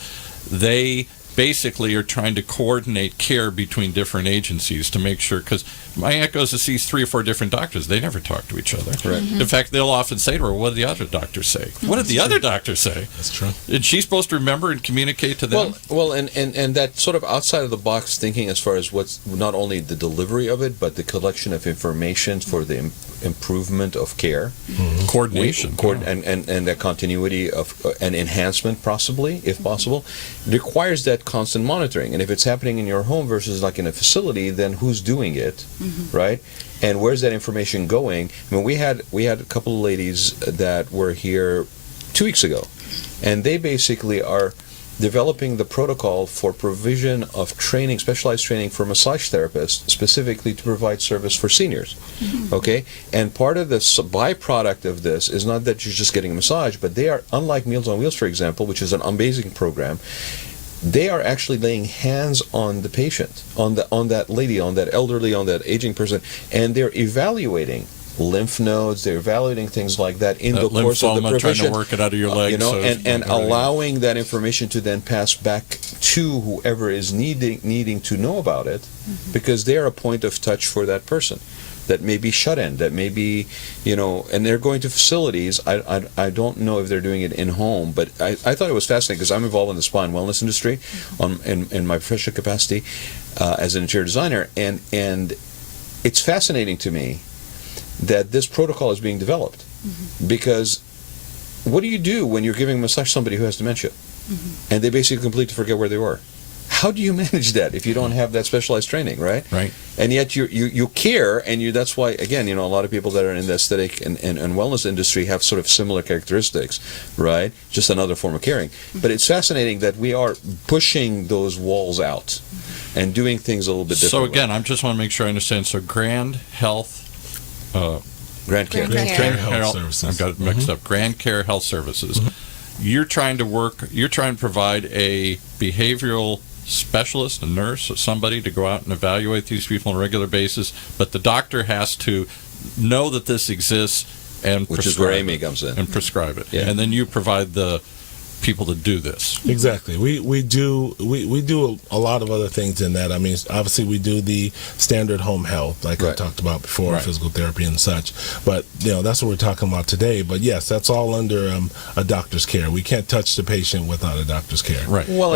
they basically are trying to coordinate care between different agencies to make sure, because my aunt goes to see 3 or 4 different doctors. They never talk to each other. Right. In fact, they'll often say to her, what did the other doctor say? What did the other doctor say? That's true. And she's supposed to remember and communicate to them? Well, and that sort of outside of the box thinking as far as what's not only the delivery of it, but the collection of information for the improvement of care. Mm-hmm. Coordination. And the continuity of an enhancement, possibly, if possible, requires that constant monitoring. And if it's happening in your home versus like in a facility, then who's doing it, right? And where's that information going? I mean, we had a couple of ladies that were here 2 weeks ago, and they basically are developing the protocol for provision of training, specialized training for massage therapists, specifically to provide service for seniors. Okay? And part of the byproduct of this is not that you're just getting a massage, but they are, unlike Meals on Wheels, for example, which is an amazing program, they are actually laying hands on the patient, on that lady, on that elderly, on that aging person, and they're evaluating lymph nodes, they're evaluating things like that in the course of the provision. Trying to work it out of your legs. And allowing that information to then pass back to whoever is needing to know about it, because they're a point of touch for that person that may be shut in, that may be, and they're going to facilities. I don't know if they're doing it in home, but I thought it was fascinating because I'm involved in the spa and wellness industry in my professional capacity as an interior designer, and it's fascinating to me that this protocol is being developed, because what do you do when you're giving a massage to somebody who has dementia and they basically completely forget where they were? How do you manage that if you don't have that specialized training, right? Right. And yet you care, and that's why, again, a lot of people that are in the aesthetic and wellness industry have sort of similar characteristics, right? Just another form of caring. But it's fascinating that we are pushing those walls out and doing things a little bit differently. So again, I just want to make sure I understand. So GrandCare Health Services. I've got it mixed up. GrandCare Health Services. You're trying to provide a behavioral specialist, a nurse, or somebody to go out and evaluate these people on a regular basis, but the doctor has to know that this exists and which is where Amy comes in and prescribe it. Yeah. And then you provide the people to do this. Exactly. We do a lot of other things in that. I mean, obviously we do the standard home health, like I talked about before, physical therapy and such. But that's what we're talking about today. But yes, that's all under a doctor's care. We can't touch the patient without a doctor's care. Right. Well,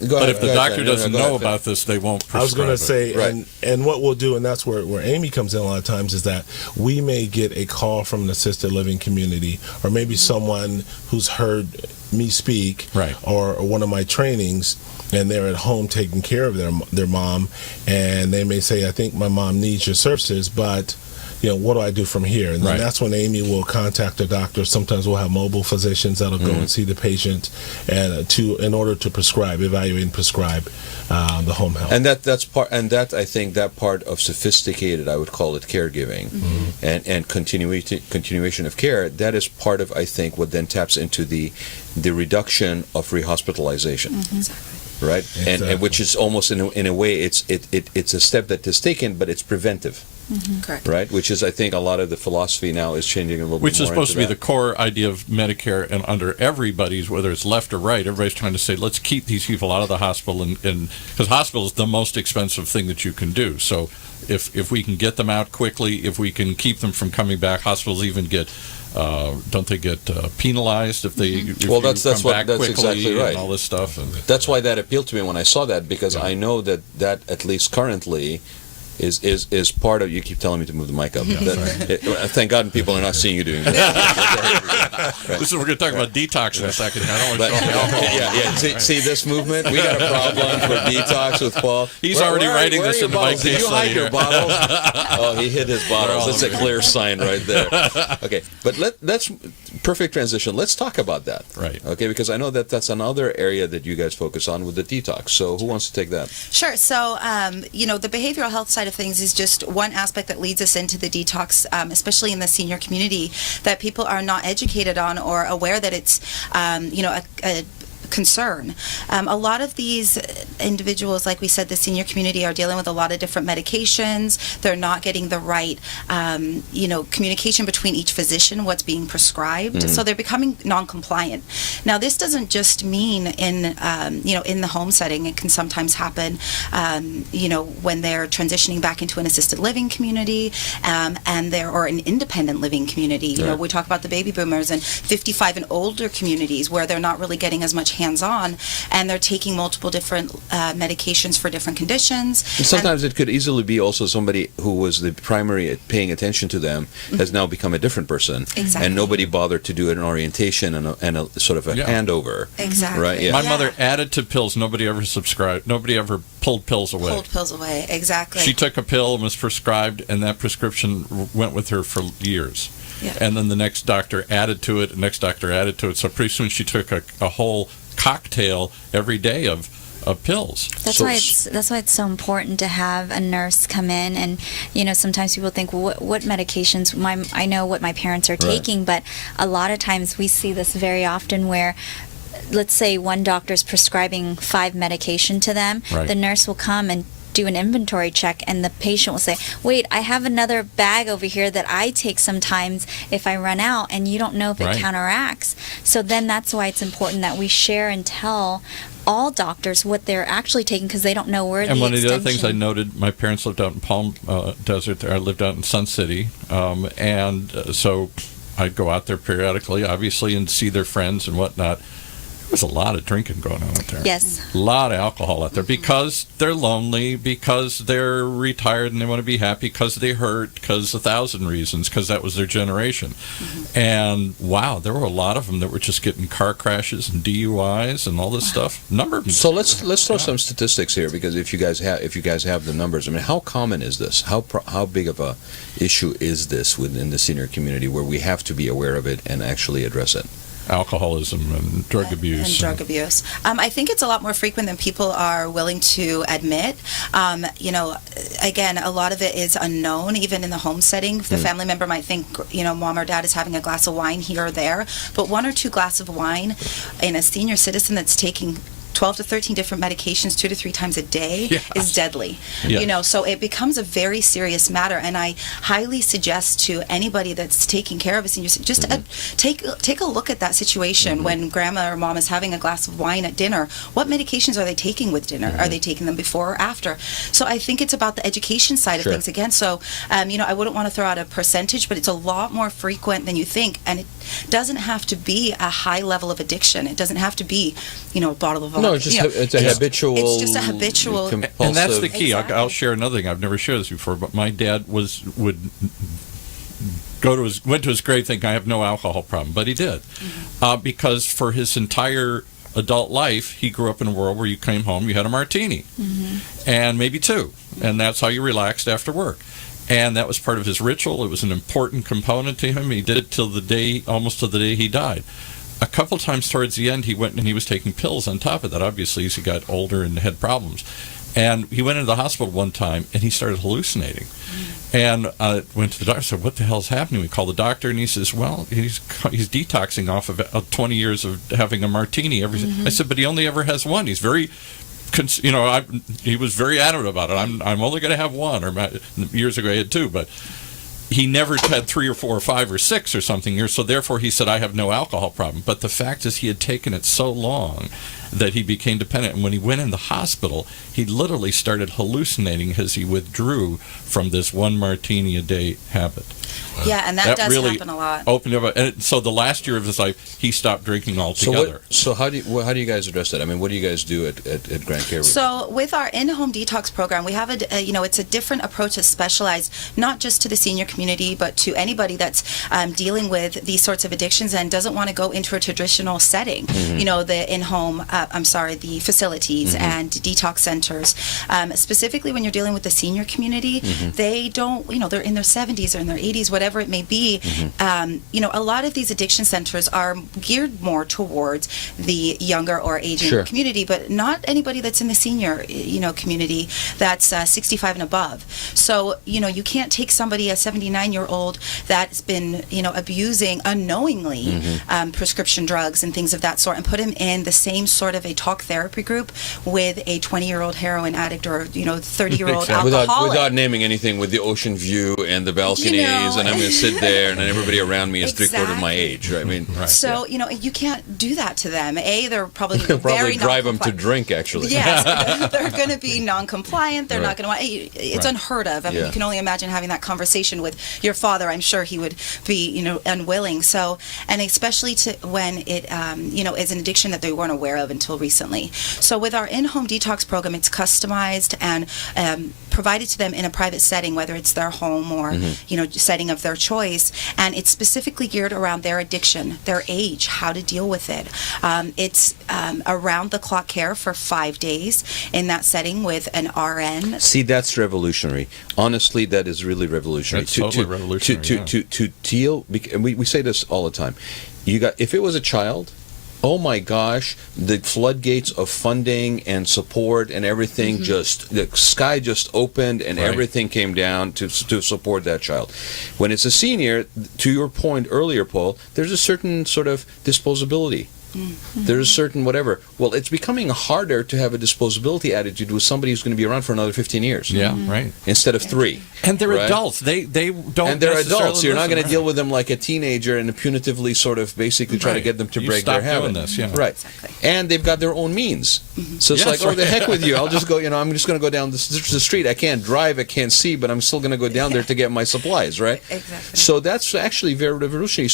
but if the doctor doesn't know about this, they won't prescribe it. I was going to say, and what we'll do, and that's where Amy comes in a lot of times, is that we may get a call from an assisted living community, or maybe someone who's heard me speak, or one of my trainings, and they're at home taking care of their mom, and they may say, I think my mom needs your services, but what do I do from here? And then that's when Amy will contact the doctor. Sometimes we'll have mobile physicians that'll go and see the patient, and in order to evaluate and prescribe the home health. And that's part. And that, I think, that part of sophisticated, I would call it, caregiving, and continuation of care. That is part of, I think, what then taps into the reduction of rehospitalization. Right, exactly. and which is almost in a way it's a step that is taken, but it's preventive. Correct. Right, which is, I think, a lot of the philosophy now is changing a little bit more. Which is supposed to be the core idea of Medicare, and under everybody's, whether it's left or right, everybody's trying to say, let's keep these people out of the hospital, and because hospital is the most expensive thing that you can do. So if we can get them out quickly, if we can keep them from coming back, hospitals even get. Don't they get penalized if they come back quickly exactly right. and all this stuff? And that's why that appealed to me when I saw that, because I know that at least currently is part of. You keep telling me to move the mic up. Thank God people are not seeing you doing that. We're going to talk about detox in a second. I don't want to show alcohol. See this movement? We got a problem for detox with Paul. He's already writing this in my case. Did you hide your bottles? Oh, he hid his bottles. That's a clear sign right there. Okay, but that's perfect transition. Let's talk about that. Right. Okay, because I know that's another area that you guys focus on with the detox. So who wants to take that? Sure. So, the behavioral health side of things is just one aspect that leads us into the detox, especially in the senior community, that people are not educated on or aware that it's, a concern. A lot of these individuals, like we said, the senior community are dealing with a lot of different medications. They're not getting the right, communication between each physician, what's being prescribed. So they're becoming non-compliant. Now, this doesn't just mean in the home setting. It can sometimes happen, when they're transitioning back into an assisted living community, or an independent living community. We talk about the baby boomers and 55 and older communities where they're not really getting as much hands-on, and they're taking multiple different medications for different conditions. And sometimes it could easily be also somebody who was the primary at paying attention to them has now become a different person, and nobody bothered to do an orientation and a sort of a handover. Exactly. Right. Yeah. My mother added to pills. Nobody ever subscribed. Nobody ever pulled pills away. Pulled pills away. Exactly. She took a pill and was prescribed, and that prescription went with her for years. Yeah. And then the next doctor added to it, the next doctor added to it. So pretty soon she took a whole cocktail every day of pills. That's why it's so important to have a nurse come in, and sometimes people think, well, what medications? I know what my parents are taking, but a lot of times we see this very often where, let's say one doctor's prescribing 5 medication to them, the nurse will come and do an inventory check, and the patient will say, wait, I have another bag over here that I take sometimes if I run out, and you don't know if it counteracts. So then that's why it's important that we share and tell all doctors what they're actually taking, because they don't know where and one of the other things I noted, my parents lived out in Palm Desert. I lived out in Sun City, so I'd go out there periodically, obviously, and see their friends and whatnot. There was a lot of drinking going on out there. Yes. A lot of alcohol out there because they're lonely, because they're retired and they want to be happy, because they hurt, because 1,000 reasons, because that was their generation. And wow, there were a lot of them that were just getting car crashes and DUIs and all this stuff. Number of them. So let's throw some statistics here, because if you guys have the numbers, I mean, how common is this? How big of a issue is this within the senior community where we have to be aware of it and actually address it? Alcoholism and drug abuse. I think it's a lot more frequent than people are willing to admit. Again, a lot of it is unknown, even in the home setting. The family member might think, mom or dad is having a glass of wine here or there, but 1 or 2 glasses of wine in a senior citizen that's taking 12 to 13 different medications 2 to 3 times a day is deadly. So it becomes a very serious matter, and I highly suggest to anybody that's taking care of a senior, just take a look at that situation when grandma or mom is having a glass of wine at dinner. What medications are they taking with dinner? Are they taking them before or after? So I think it's about the education side of things again. So I wouldn't want to throw out a percentage, but it's a lot more frequent than you think, and it doesn't have to be a high level of addiction. It doesn't have to be a bottle of No, it's a habitual. It's just a habitual. And that's the key. Exactly. I'll share another thing. I've never shared this before, but my dad went to his grave thinking I have no alcohol problem, but he did, because for his entire adult life he grew up in a world where you came home, you had a martini, and maybe 2, and that's how you relaxed after work. And that was part of his ritual. It was an important component to him. He did it almost till the day he died. A couple times towards the end, he went and he was taking pills on top of that, obviously, as he got older and had problems. And he went into the hospital one time, and he started hallucinating. And went to the doctor, said, what the hell's happening? We called the doctor, and he says, well, he's detoxing off of 20 years of having a martini. I said, but he only ever has one. He's very... he was very adamant about it. I'm only going to have one. Or years ago, he had 2, but he never had 3 or 4 or 5 or 6 or something here. So therefore, he said, I have no alcohol problem. But the fact is, he had taken it so long that he became dependent. And when he went in the hospital, he literally started hallucinating as he withdrew from this 1 martini a day habit. Yeah, and that does really happen a lot. Opened up, and so the last year of his life, he stopped drinking altogether. So how do you guys address that? I mean, what do you guys do at GrandCare? So with our in-home detox program, we have it's a different approach that's specialized not just to the senior community, but to anybody that's dealing with these sorts of addictions and doesn't want to go into a traditional setting. The in-home the facilities and detox centers. Specifically when you're dealing with the senior community, they don't, they're in their 70s or in their 80s, whatever it may be. A lot of these addiction centers are geared more towards the younger or aging community, but not anybody that's in the senior, community that's 65 and above. So, you can't take somebody, a 79-year-old that's been, abusing unknowingly prescription drugs and things of that sort, and put him in the same sort of a talk therapy group with a 20-year-old heroin addict or 30-year-old alcoholic. Without naming anything, with the ocean view and the balconies, and I'm going to sit there, and then everybody around me is three-quarters of my age. Right? I mean, so you can't do that to them. They're probably probably drive them to drink. Actually, yes, they're going to be non-compliant. They're not going to want. It's unheard of. I mean, you can only imagine having that conversation with your father. I'm sure he would be, unwilling. So, and especially when it, is an addiction that they weren't aware of until recently. So, with our in-home detox program, it's customized and provided to them in a private setting, whether it's their home or setting of their choice, and it's specifically geared around their addiction, their age, how to deal with it. It's around-the-clock care for 5 days in that setting with an RN. See, that's revolutionary. Honestly, that is really revolutionary. That's totally revolutionary. To deal, and we say this all the time. If it was a child, oh my gosh, the floodgates of funding and support and everything the sky just opened and everything came down to support that child. When it's a senior, to your point earlier, Paul, there's a certain sort of disposability. There's a certain whatever. Well, it's becoming harder to have a disposability attitude with somebody who's going to be around for another 15 years. Yeah, right. Instead of 3. And they're adults. They don't. And they're adults. So you're not going to deal with them like a teenager and punitively sort of basically try to get them to break their habit. Right. Exactly. And they've got their own means. So it's like, the heck with you. I'll just go. I'm just going to go down the street. I can't drive. I can't see, but I'm still going to go down there to get my supplies. Right. Exactly. So that's actually very revolutionary.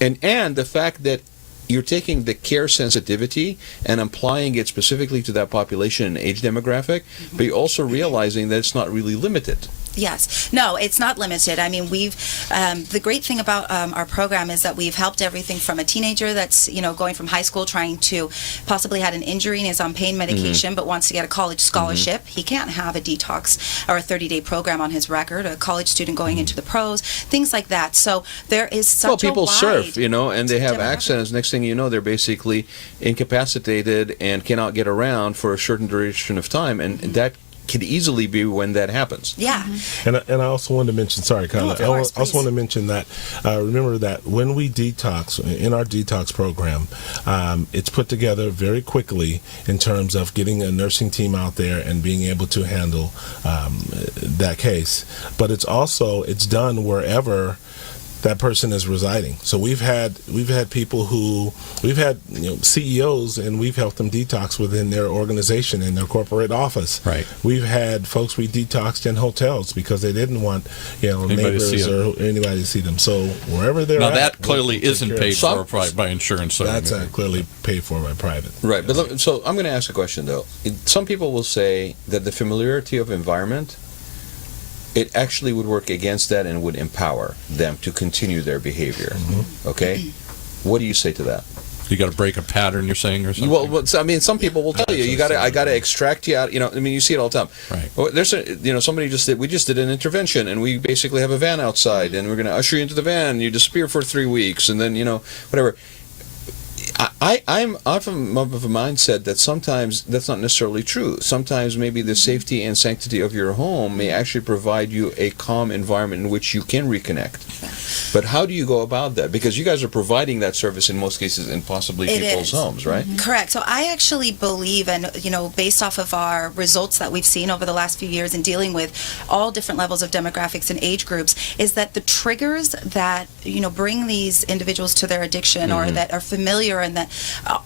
And the fact that you're taking the care sensitivity and applying it specifically to that population and age demographic, but you're also realizing that it's not really limited. Yes. No, it's not limited. I mean, the great thing about our program is that we've helped everything from a teenager that's, going from high school trying to possibly had an injury and is on pain medication but wants to get a college scholarship. He can't have a detox or a 30-day program on his record, a college student going into the pros, things like that. So there is such a people wide surf, and they have demographic. accidents. Next thing you know, they're basically incapacitated and cannot get around for a certain duration of time, and that could easily be when that happens. Yeah. And I also wanted to mention, sorry, Carla, I also want to mention that, remember that when we detox, in our detox program, it's put together very quickly in terms of getting a nursing team out there and being able to handle that case. But it's done wherever that person is residing. So we've had people CEOs, and we've helped them detox within their organization, in their corporate office. Right. We've had folks we detoxed in hotels because they didn't want neighbors or anybody to see them. So wherever they're at, that clearly isn't paid for by insurance. So that's clearly paid for by private. Right. But so I'm going to ask a question though. Some people will say that the familiarity of environment, it actually would work against that and would empower them to continue their behavior. Okay? What do you say to that? You got to break a pattern, you're saying, or something? Well, I mean, some people will tell you, I got to extract you out. I mean, you see it all the time. Right. Well, there's somebody we just did an intervention, and we basically have a van outside, and we're going to usher you into the van. You disappear for 3 weeks, and then whatever. I'm of a mindset that sometimes that's not necessarily true. Sometimes maybe the safety and sanctity of your home may actually provide you a calm environment in which you can reconnect. But how do you go about that? Because you guys are providing that service in most cases in possibly people's homes, right? Correct. So I actually believe, and based off of our results that we've seen over the last few years in dealing with all different levels of demographics and age groups, is that the triggers that bring these individuals to their addiction or that are familiar and that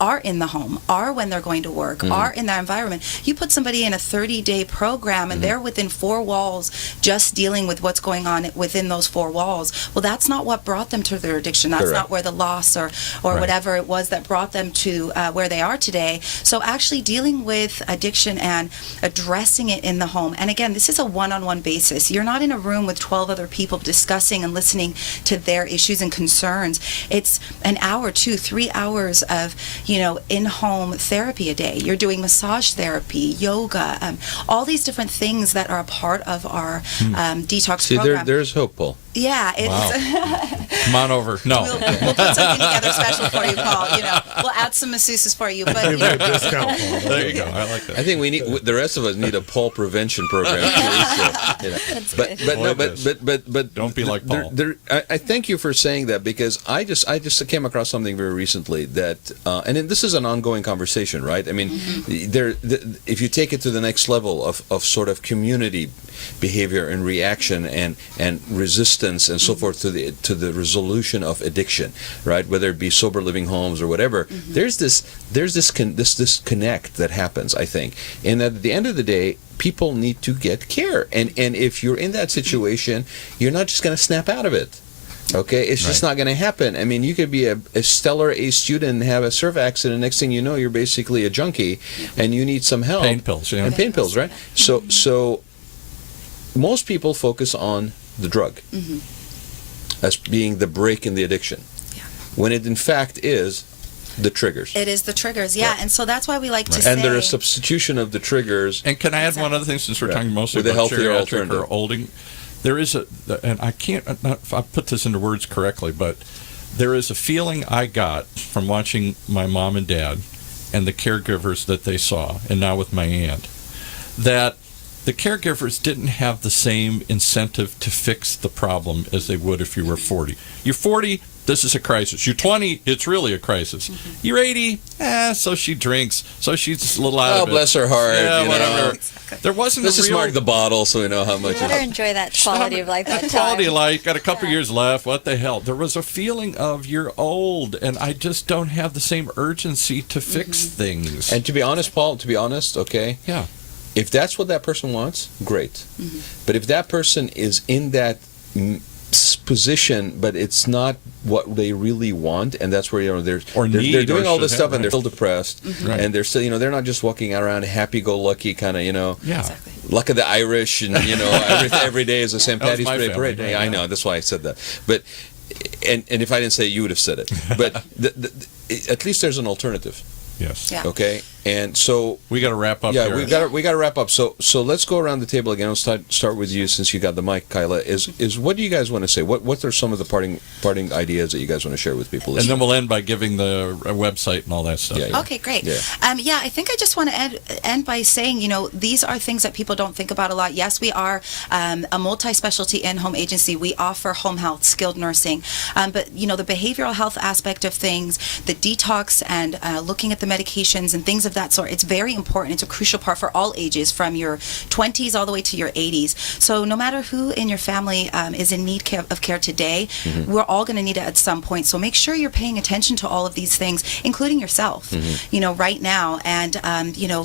are in the home, are when they're going to work, are in that environment. You put somebody in a 30-day program and they're within 4 walls just dealing with what's going on within those 4 walls. Well, that's not what brought them to their addiction. That's not where the loss or whatever it was that brought them to where they are today. So actually dealing with addiction and addressing it in the home. And again, this is a one-on-one basis. You're not in a room with 12 other people discussing and listening to their issues and concerns. It's an hour, 2, 3 hours hours of, in-home therapy a day. You're doing massage therapy, yoga, all these different things that are a part of our detox program. See, there's hope, Paul. Yeah, it's Wow. Come on over. No. We'll put something together special for you, Paul. We'll add some masseuses for you. But There you go. I like that. I think we need the rest of us need a Paul prevention program too. But don't be like Paul. I thank you for saying that, because I just came across something very recently that and this is an ongoing conversation, right? I mean, if you take it to the next level of sort of community behavior and reaction and resistance and so forth to the resolution of addiction, right? Whether it be sober living homes or whatever, there's this connect that happens, I think, and at the end of the day, people need to get care, and if you're in that situation, you're not just going to snap out of it. Okay, it's just not going to happen. I mean, you could be a stellar A student and have a surf accident. Next thing you know, you're basically a junkie, and you need some help. Pain pills, yeah. And pain pills, right? So most people focus on the drug as being the break in the addiction, when it in fact is the triggers. It is the triggers, yeah. And so that's why we like to say... And they're a substitution of the triggers. And can I add one other thing, since we're talking mostly with a about healthier geriatric alternative or olding? There is and I can't if I put this into words correctly, but there is a feeling I got from watching my mom and dad and the caregivers that they saw, and now with my aunt, that the caregivers didn't have the same incentive to fix the problem as they would if you were 40. You're 40, this is a crisis. You're 20, it's really a crisis. You're 80, so she drinks, so she's a little out of it. Oh, bless her heart. Yeah, whatever. There wasn't Let's just mark the bottle so we know how much. You better enjoy that quality of life. Quality of life. Got a couple years left. What the hell? There was a feeling of you're old, and I just don't have the same urgency to fix things. And to be honest, Paul, okay? Yeah. If that's what that person wants, great. But if that person is in that position, but it's not what they really want, and that's where they're doing all this stuff, and they're still depressed, and they're still they're not just walking around happy-go-lucky kind of luck of the Irish, and every day is a St. Patty's Day parade. Yeah, I know, that's why I said that. But and if I didn't say it, you would have said it. But at least there's an alternative. Yes. Yeah. Okay. And so we got to wrap up. Yeah, here. we got to wrap up. So let's go around the table again. I'll start with you, since you got the mic, Kyla. Is what do you guys want to say? What are some of the parting ideas that you guys want to share with people? And then we'll end by giving the website and all that stuff. Yeah. Okay, great. Yeah. I think I just want to end by saying, these are things that people don't think about a lot. Yes, we are a multi-specialty in-home agency. We offer home health, skilled nursing, but the behavioral health aspect of things, the detox, and looking at the medications and things of that sort, it's very important. It's a crucial part for all ages, from your 20s all the way to your 80s. So no matter who in your family is in need of care today, we're all going to need it at some point. So make sure you're paying attention to all of these things, including yourself, right now, and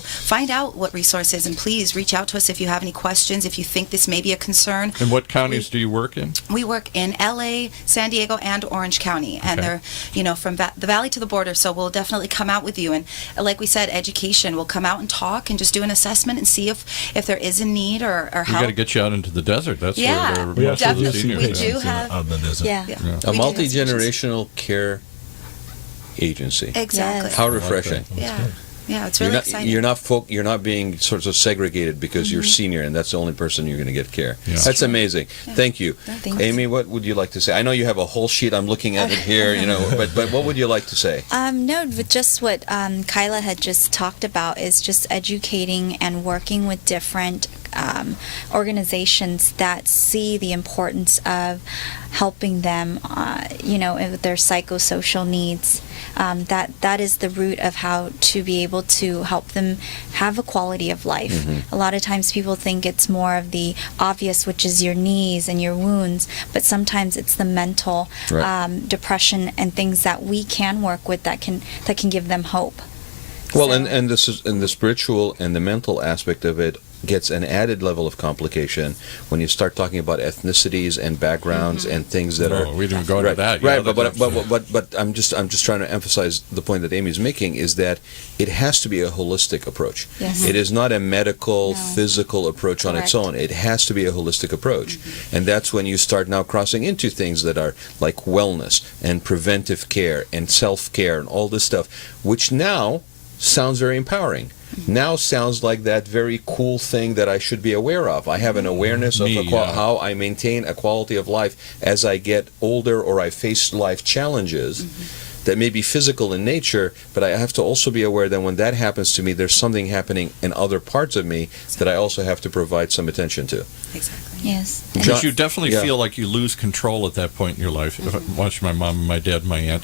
find out what resources, and please reach out to us if you have any questions, if you think this may be a concern. And what counties do you work in? We work in LA, San Diego, and Orange County, and they're from the valley to the border. So we'll definitely come out with you, and like we said, education. We'll come out and talk and just do an assessment and see if there is a need or help. We got to get you out into the desert. That's where most of the seniors we do have a multi-generational care agency. Exactly. How refreshing. Yeah, it's really exciting. You're not being sort of segregated because you're senior and that's the only person you're going to get care. Yeah. That's amazing. Yeah. Thank you. Amy, what would you like to say? I know you have a whole sheet. I'm looking at it here, but what would you like to say? No, just what Kyla had just talked about is just educating and working with different organizations that see the importance of helping them, with their psychosocial needs. That is the root of how to be able to help them have a quality of life. A lot of times people think it's more of the obvious, which is your knees and your wounds, but sometimes it's the mental depression and things that we can work with that can give them hope. Well, and the spiritual and the mental aspect of it gets an added level of complication when you start talking about ethnicities and backgrounds and things that are. We didn't go into that. Right, but I'm just trying to emphasize the point that Amy's making is that it has to be a holistic approach. Yes. It is not a medical, No. physical approach on its Correct. own. It has to be a holistic approach, and that's when you start now crossing into things that are like wellness and preventive care and self-care and all this stuff, which now sounds very empowering. Now sounds like that very cool thing that I should be aware of. I have an awareness of how I maintain a quality of life as I get older or I face life challenges that may be physical in nature, but I have to also be aware that when that happens to me, there's something happening in other parts of me that I also have to provide some attention to. Exactly. Yes. Because you definitely Yeah. feel like you lose control at that point in your life. If I watch my mom and my dad and my aunt,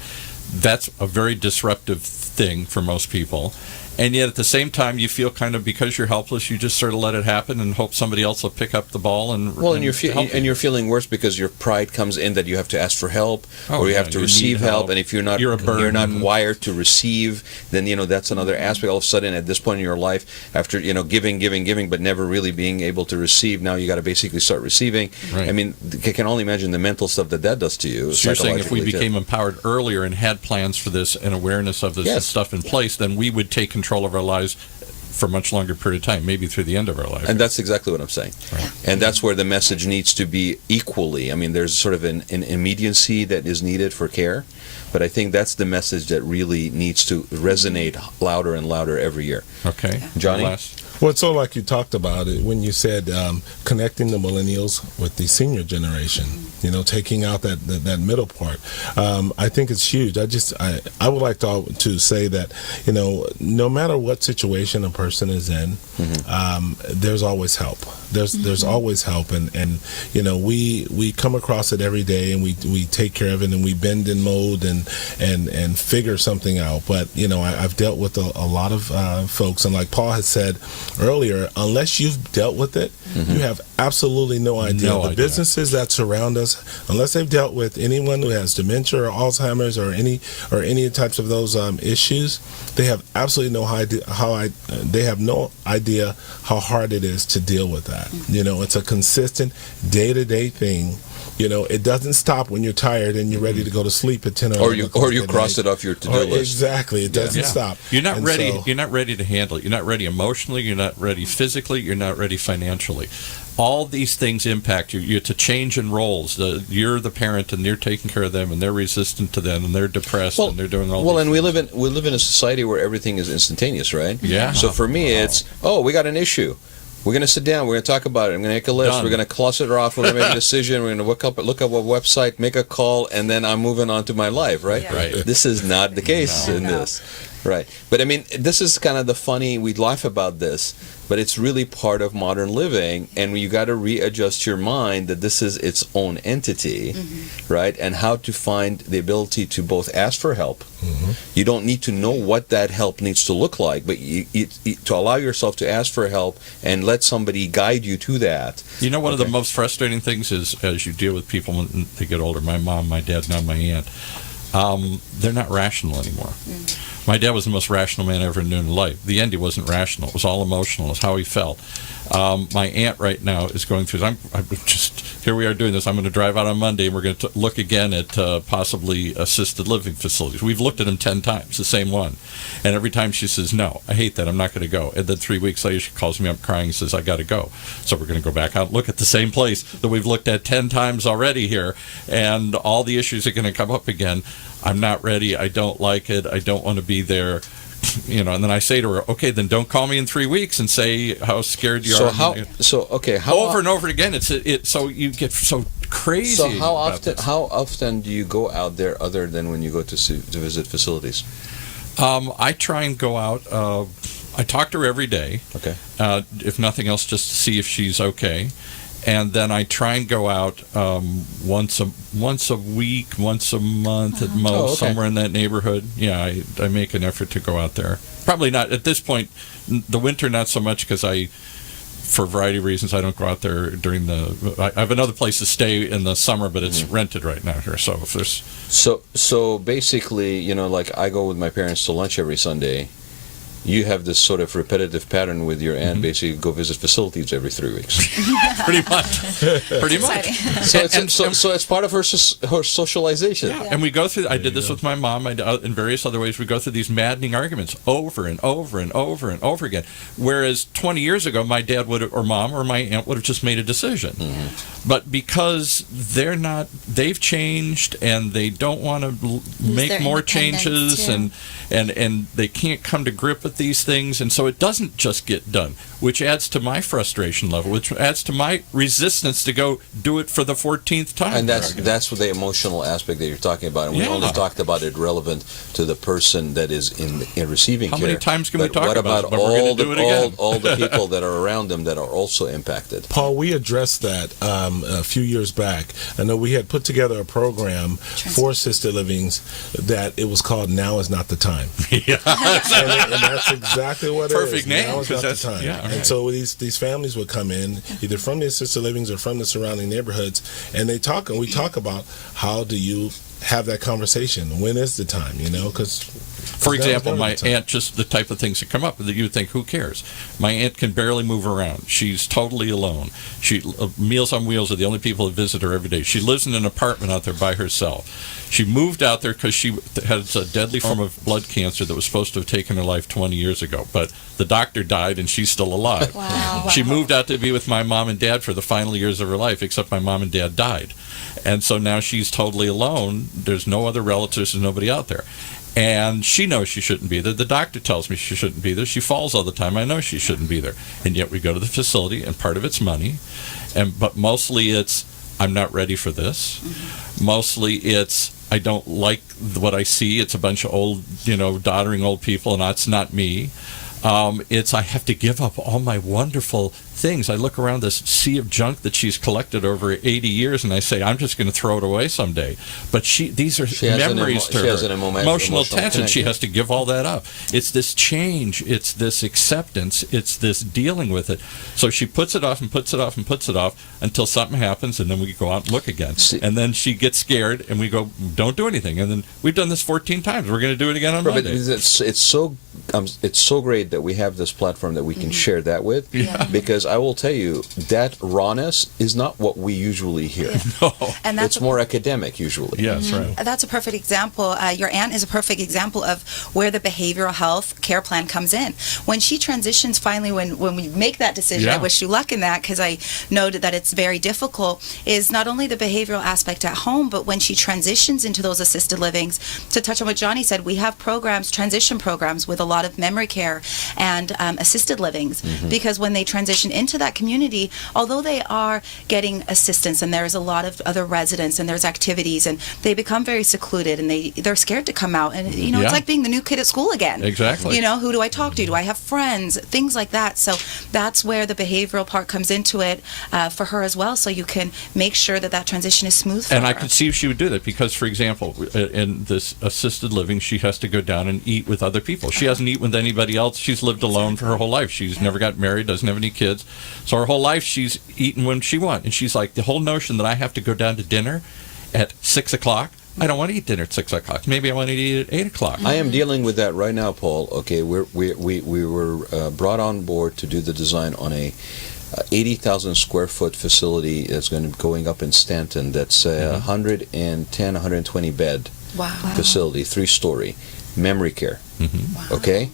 that's a very disruptive thing for most people. And yet at the same time, you feel kind of, because you're helpless, you just sort of let it happen and hope somebody else will pick up the ball and and you're help you. you're feeling worse because your pride comes in that you have to ask for help or you have to you receive need help, and if you're not a burden. wired to receive, then that's another aspect. All of a sudden, at this point in your life, after giving, but never really being able to receive, now you got to basically start receiving. Right. I mean, I can only imagine the mental stuff that does to you. So you're saying if we psychologically, too. became empowered earlier and had plans for this and awareness of this Yes. stuff in place, then we would take control of our lives for a much longer period of time, maybe through the end of our life. And that's exactly what I'm saying. Right. And that's where the message needs to be equally. I mean, there's sort of an immediacy that is needed for care, but I think that's the message that really needs to resonate louder and louder every year. Okay. Johnny? Last. Well, it's so like you talked about it when you said connecting the millennials with the senior generation, taking out that middle part. I think it's huge. I would like to say that, no matter what situation a person is in, there's always help. There's always help, and we come across it every day, and we take care of it, and we bend and mold and figure something out. But I've dealt with a lot of folks, and like Paul has said earlier, unless you've dealt with it, you have absolutely no idea. The businesses that surround us, unless they've dealt with anyone who has dementia or Alzheimer's or any types of those issues, they have absolutely no idea how hard it is to deal with that. It's a consistent day-to-day thing. It doesn't stop when you're tired and you're ready to go to sleep at 10 or you cross it off your to-do list. Exactly, it doesn't stop. You're not And ready. so- You're not ready to handle it. You're not ready emotionally. You're not ready physically. You're not ready financially. All these things impact you. You're to change in roles. You're the parent, and you're taking care of them, and they're resistant to them, and they're depressed, and they're doing all. Well, these and things. we live in a society where everything is instantaneous, right? Yeah. So for me, it's we got an issue. We're going to sit down. We're going to talk about it. I'm going to make a list. Done. We're going to cluster it off. We're going to make a decision. We're going to look up a website, make a call, and then I'm moving on to my life, right? Yeah. Right. This is not the case in this. Right. But I mean, this is kind of the funny, we laugh about this, but it's really part of modern living, and you got to readjust your mind that this is its own entity, right? And how to find the ability to both ask for help. You don't need to know what that help needs to look like, but you to allow yourself to ask for help and let somebody guide you to that. One of the most frustrating things is, as you deal with people when they get older, my mom, my dad, now my aunt, they're not rational anymore. My dad was the most rational man I ever knew in life. The end, he wasn't rational. It was all emotional. It was how he felt. My aunt right now is going through. Here we are doing this. I'm going to drive out on Monday, and we're going to look again at possibly assisted living facilities. We've looked at them 10 times, the same one. And every time she says, no, I hate that. I'm not going to go. And then 3 weeks later, she calls me up crying and says, I got to go. So we're going to go back out and look at the same place that we've looked at 10 times already here. And all the issues are going to come up again. I'm not ready. I don't like it. I don't want to be there. And then I say to her, okay, then don't call me in 3 weeks and say how scared you are. How over and over again, so you get so crazy. So how often do you go out there other than when you go to visit facilities? I try and go out. I talk to her every day. Okay. If nothing else, just to see if she's okay. And then I try and go out once a week, once a month at most, somewhere in that neighborhood. Yeah, I make an effort to go out there. Probably not at this point. The winter, not so much, because for a variety of reasons, I don't go out there during I have another place to stay in the summer, but it's rented right now here. So if there's so basically, like I go with my parents to lunch every Sunday. you have this sort of repetitive pattern with your aunt. Basically, go visit facilities every 3 weeks. Pretty much. Pretty much. So it's part of her socialization. Yeah. And we go through, I did this with my mom, in various other ways, we go through these maddening arguments over and over and over and over again. Whereas 20 years ago, my dad would have, or mom or my aunt would have just made a decision. But because they've changed and they don't want to make more changes and they can't come to grip with these things, and so it doesn't just get done, which adds to my frustration level, which adds to my resistance to go do it for the 14th time. And that's what the emotional aspect that you're talking about. And we only talked about it relevant to the person that is in receiving care. How many times can we talk about it? But we're going to do it again. all the people that are around them that are also impacted? Paul, we addressed that a few years back. I know we had put together a program for assisted livings that it was called Now Is Not the Time. Yeah. and that's exactly what Perfect it is. name. Now is not the time. Yeah, right. And so these families would come in either from the assisted livings or from the surrounding neighborhoods, and we talk about how do you have that conversation. When is the time? Because for example, my aunt, just the type of things that come up that you would think, who cares? My aunt can barely move around. She's totally alone. Meals on Wheels are the only people that visit her every day. She lives in an apartment out there by herself. She moved out there because she has a deadly form of blood cancer that was supposed to have taken her life 20 years ago. But the doctor died and she's still alive. Wow. She moved out to be with my mom and dad for the final years of her life, except my mom and dad died. And so now she's totally alone. There's no other relatives, there's nobody out there. And she knows she shouldn't be there. The doctor tells me she shouldn't be there. She falls all the time. I know she shouldn't be there. And yet we go to the facility, and part of it's money. But mostly it's, I'm not ready for this. Mostly it's, I don't like what I see. It's a bunch of old, doddering old people, and that's not me. It's, I have to give up all my wonderful things. I look around this sea of junk that she's collected over 80 years, and I say, I'm just going to throw it away someday. But these are memories to her. She has an emotional attachment. She has to give all that up. It's this change. It's this acceptance. It's this dealing with it. So she puts it off and puts it off and puts it off until something happens, and then we go out and look again. And then she gets scared, and we go, don't do anything. And then we've done this 14 times. We're going to do it again on Monday. It's so great that we have this platform that we can share that with, because I will tell you that rawness is not what we usually hear. No. And that's it's more academic usually. Yes, right. That's a perfect example. Your aunt is a perfect example of where the behavioral health care plan comes in. When she transitions finally, when we make that decision, I wish you luck in that, because I know that it's very difficult, is not only the behavioral aspect at home, but when she transitions into those assisted livings, to touch on what Johnny said, we have programs, transition programs with a lot of memory care and assisted livings, because when they transition into that community, although they are getting assistance and there's a lot of other residents and there's activities, and they become very secluded and they're scared to come out, and it's like being the new kid at school again. Exactly. Who do I talk to? Do I have friends? Things like that. So that's where the behavioral part comes into it for her as well, so you can make sure that transition is smooth for her. And I could see if she would do that, because, for example, in this assisted living, she has to go down and eat with other people. She hasn't eaten with anybody else. She's lived alone for her whole life. She's never got married, doesn't have any kids. So her whole life she's eaten when she wants. And she's like, the whole notion that I have to go down to dinner at 6 o'clock, I don't want to eat dinner at 6 o'clock. Maybe I want to eat at 8 o'clock. I am dealing with that right now, Paul. Okay, we were brought on board to do the design on a 80,000 square foot facility that's going up in Stanton. That's 110, 120 bed facility, 3-story, memory care. Okay?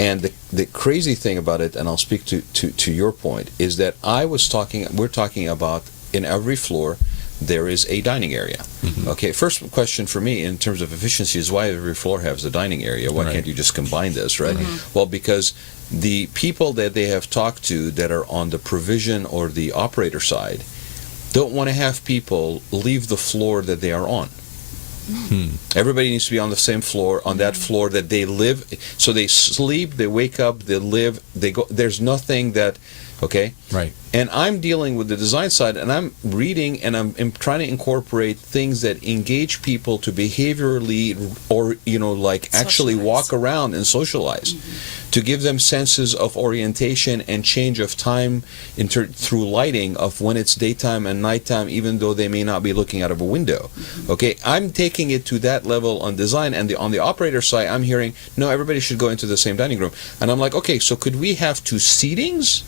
And the crazy thing about it, and I'll speak to your point, is that we're talking about in every floor there is a dining area. Okay, first question for me in terms of efficiency is why every floor has a dining area. Why can't you just combine this, right? Well, because the people that they have talked to that are on the provision or the operator side don't want to have people leave the floor that they are on. Everybody needs to be on the same floor, on that floor that they live. So they sleep, they wake up, they live, they go. There's nothing that, okay? Right. And I'm dealing with the design side, and I'm reading, and I'm trying to incorporate things that engage people to behaviorally, or actually walk around and socialize. to give them senses of orientation and change of time through lighting of when it's daytime and nighttime, even though they may not be looking out of a window. Okay, I'm taking it to that level on design, and on the operator side, I'm hearing, no, everybody should go into the same dining room. And I'm like, okay, so could we have 2 seatings?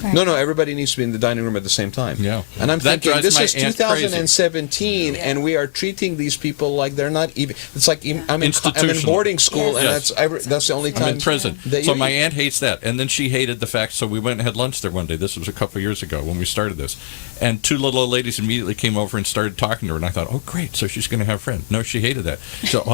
Right. No, everybody needs to be in the dining room at the same time. Yeah. And I'm That thinking, drives this my is aunt 2017, and we are treating these people like they're not even. It's like I'm in boarding school, Yes. and that's the only time I'm in prison. that So you- my aunt hates that. And then she hated the fact, so we went and had lunch there one day. This was a couple of years ago when we started this. And 2 little old ladies immediately came over and started talking to her. And I thought, oh, great, so she's going to have friends. No, she hated that. So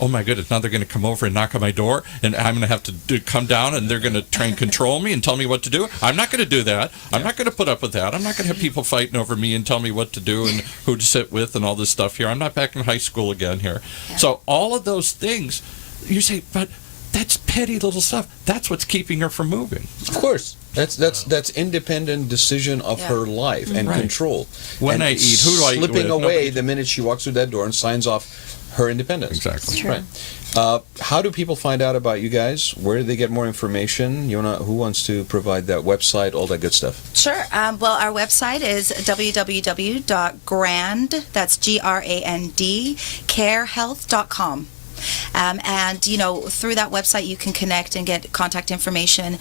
oh my goodness, now they're going to come over and knock on my door, and I'm going to have to come down, and they're going to try and control me and tell me what to do. I'm not going to do that. I'm not going to put up with that. I'm not going to have people fighting over me and tell me what to do and who to sit with and all this stuff here. I'm not back in high school again here. Yeah. So all of those things, you say, but that's petty little stuff. That's what's keeping her from moving. Of course. That's independent decision of her life and control. When and I eat, who do I eat with? Slipping away the minute she walks through that door and signs off her independence. Exactly. True. Right. How do people find out about you guys? Where do they get more information? Who wants to provide that website, all that good stuff? Sure. Well, our website is www.grand, that's GRAND, carehealth.com. And, through that website, you can connect and get contact information,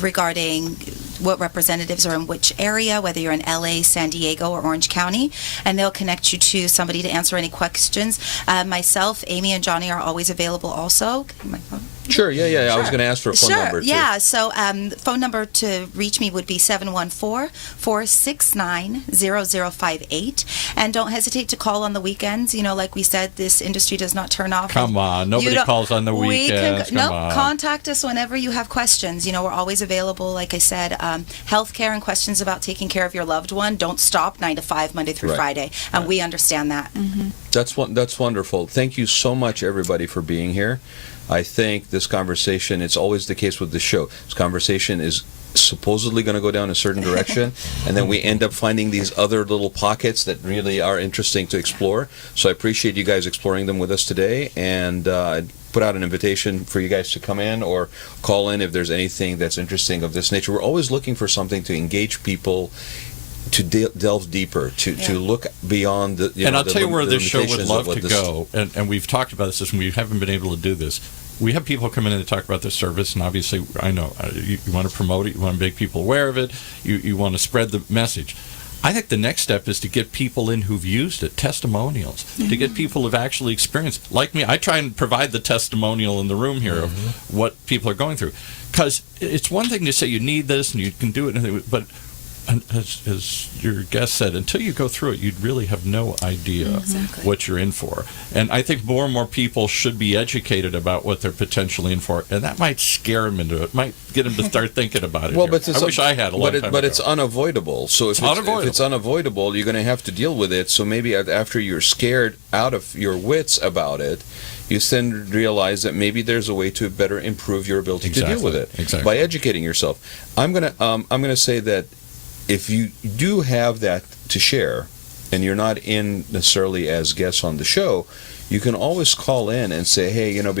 regarding what representatives are in which area, whether you're in LA, San Diego, or Orange County, and they'll connect you to somebody to answer any questions. Myself, Amy, and Johnny are always available also. My phone? Sure, yeah. I was going to ask for a phone number, too. Yeah, so the phone number to reach me would be 714-469-0058. And don't hesitate to call on the weekends. Like we said, this industry does not turn off. Come on, nobody calls on the weekends. Contact us whenever you have questions. We're always available, like I said. Healthcare and questions about taking care of your loved one don't stop 9 to 5, Monday through Friday. And we understand that. Mm-hmm. That's wonderful. Thank you so much, everybody, for being here. I think this conversation, it's always the case with the show. This conversation is supposedly going to go down a certain direction, and then we end up finding these other little pockets that really are interesting to explore. So I appreciate you guys exploring them with us today, and put out an invitation for you guys to come in or call in if there's anything that's interesting of this nature. We're always looking for something to engage people, to delve deeper, to look beyond the. And I'll tell you where this show would love to go, and we've talked about this, and we haven't been able to do this. We have people come in and talk about the service, and obviously, I know you want to promote it, you want to make people aware of it, you want to spread the message. I think the next step is to get people in who've used it, testimonials, to get people who've actually experienced. Like me, I try and provide the testimonial in the room here of what people are going through. Because it's one thing to say you need this and you can do it, but as your guest said, until you go through it, you'd really have no idea what you're in for. And I think more and more people should be educated about what they're potentially in for, and that might scare them into it. Might get them to start thinking about it. Well, but I wish I had a long time ago. But it's unavoidable. So if it's unavoidable, you're going to have to deal with it. So maybe after you're scared out of your wits about it, you then realize that maybe there's a way to better improve your ability to deal with it by educating yourself. I'm gonna say that if you do have that to share, and you're not in necessarily as guests on the show, you can always call in and say, hey, and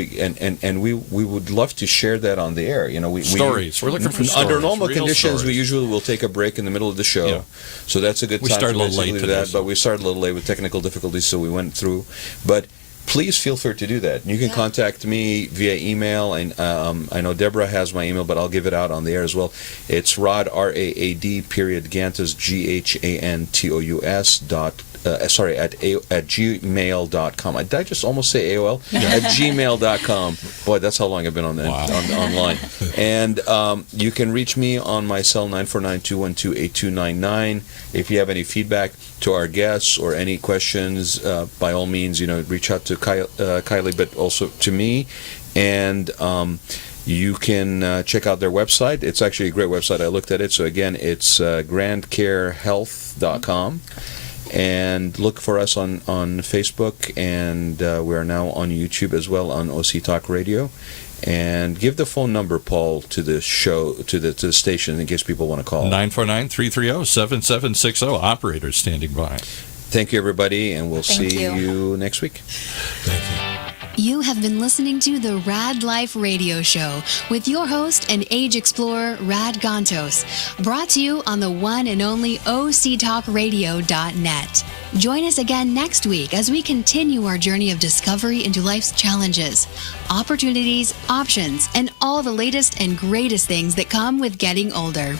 we would love to share that on the air. Stories. We're looking for stories. Under normal Real conditions, stories. we usually will take a break in the middle of the show. Yeah. So that's a good time. We started a little late to that, but we started a little late with technical difficulties, so we went through. But please feel free to do that. You can contact me via email, and I know Deborah has my email, but I'll give it out on the air as well. It's Raad, RAAD, Gantos, GHANTOUS at gmail.com. Did I just almost say AOL? At gmail.com. Boy, that's how long I've been online. And you can reach me on my cell 949-212-8299. If you have any feedback to our guests or any questions, by all means, reach out to Kylie, but also to me. And you can check out their website. It's actually a great website. I looked at it. So again, it's GrandCareHealth.com. And look for us on Facebook, and we are now on YouTube as well on OC Talk Radio. And give the phone number, Paul, to the show, to the station, in case people want to call. 949-330-7760. Operators standing by. Thank you, everybody, and we'll see you next week. Thank you. You have been listening to the Rad Life Radio Show with your host and age explorer, Rad Gantos, brought to you on the one and only octalkradio.net. Join us again next week as we continue our journey of discovery into life's challenges, opportunities, options, and all the latest and greatest things that come with getting older.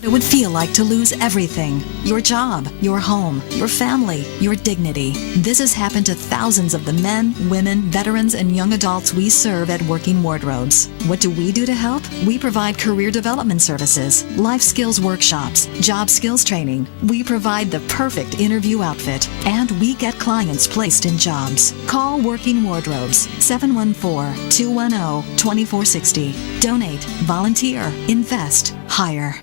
It would feel like to lose everything. Your job, your home, your family, your dignity. This has happened to thousands of the men, women, veterans, and young adults we serve at Working Wardrobes. What do we do to help? We provide career development services, life skills workshops, job skills training. We provide the perfect interview outfit, and we get clients placed in jobs. Call Working Wardrobes, 714-210-2460. Donate, volunteer, invest, hire.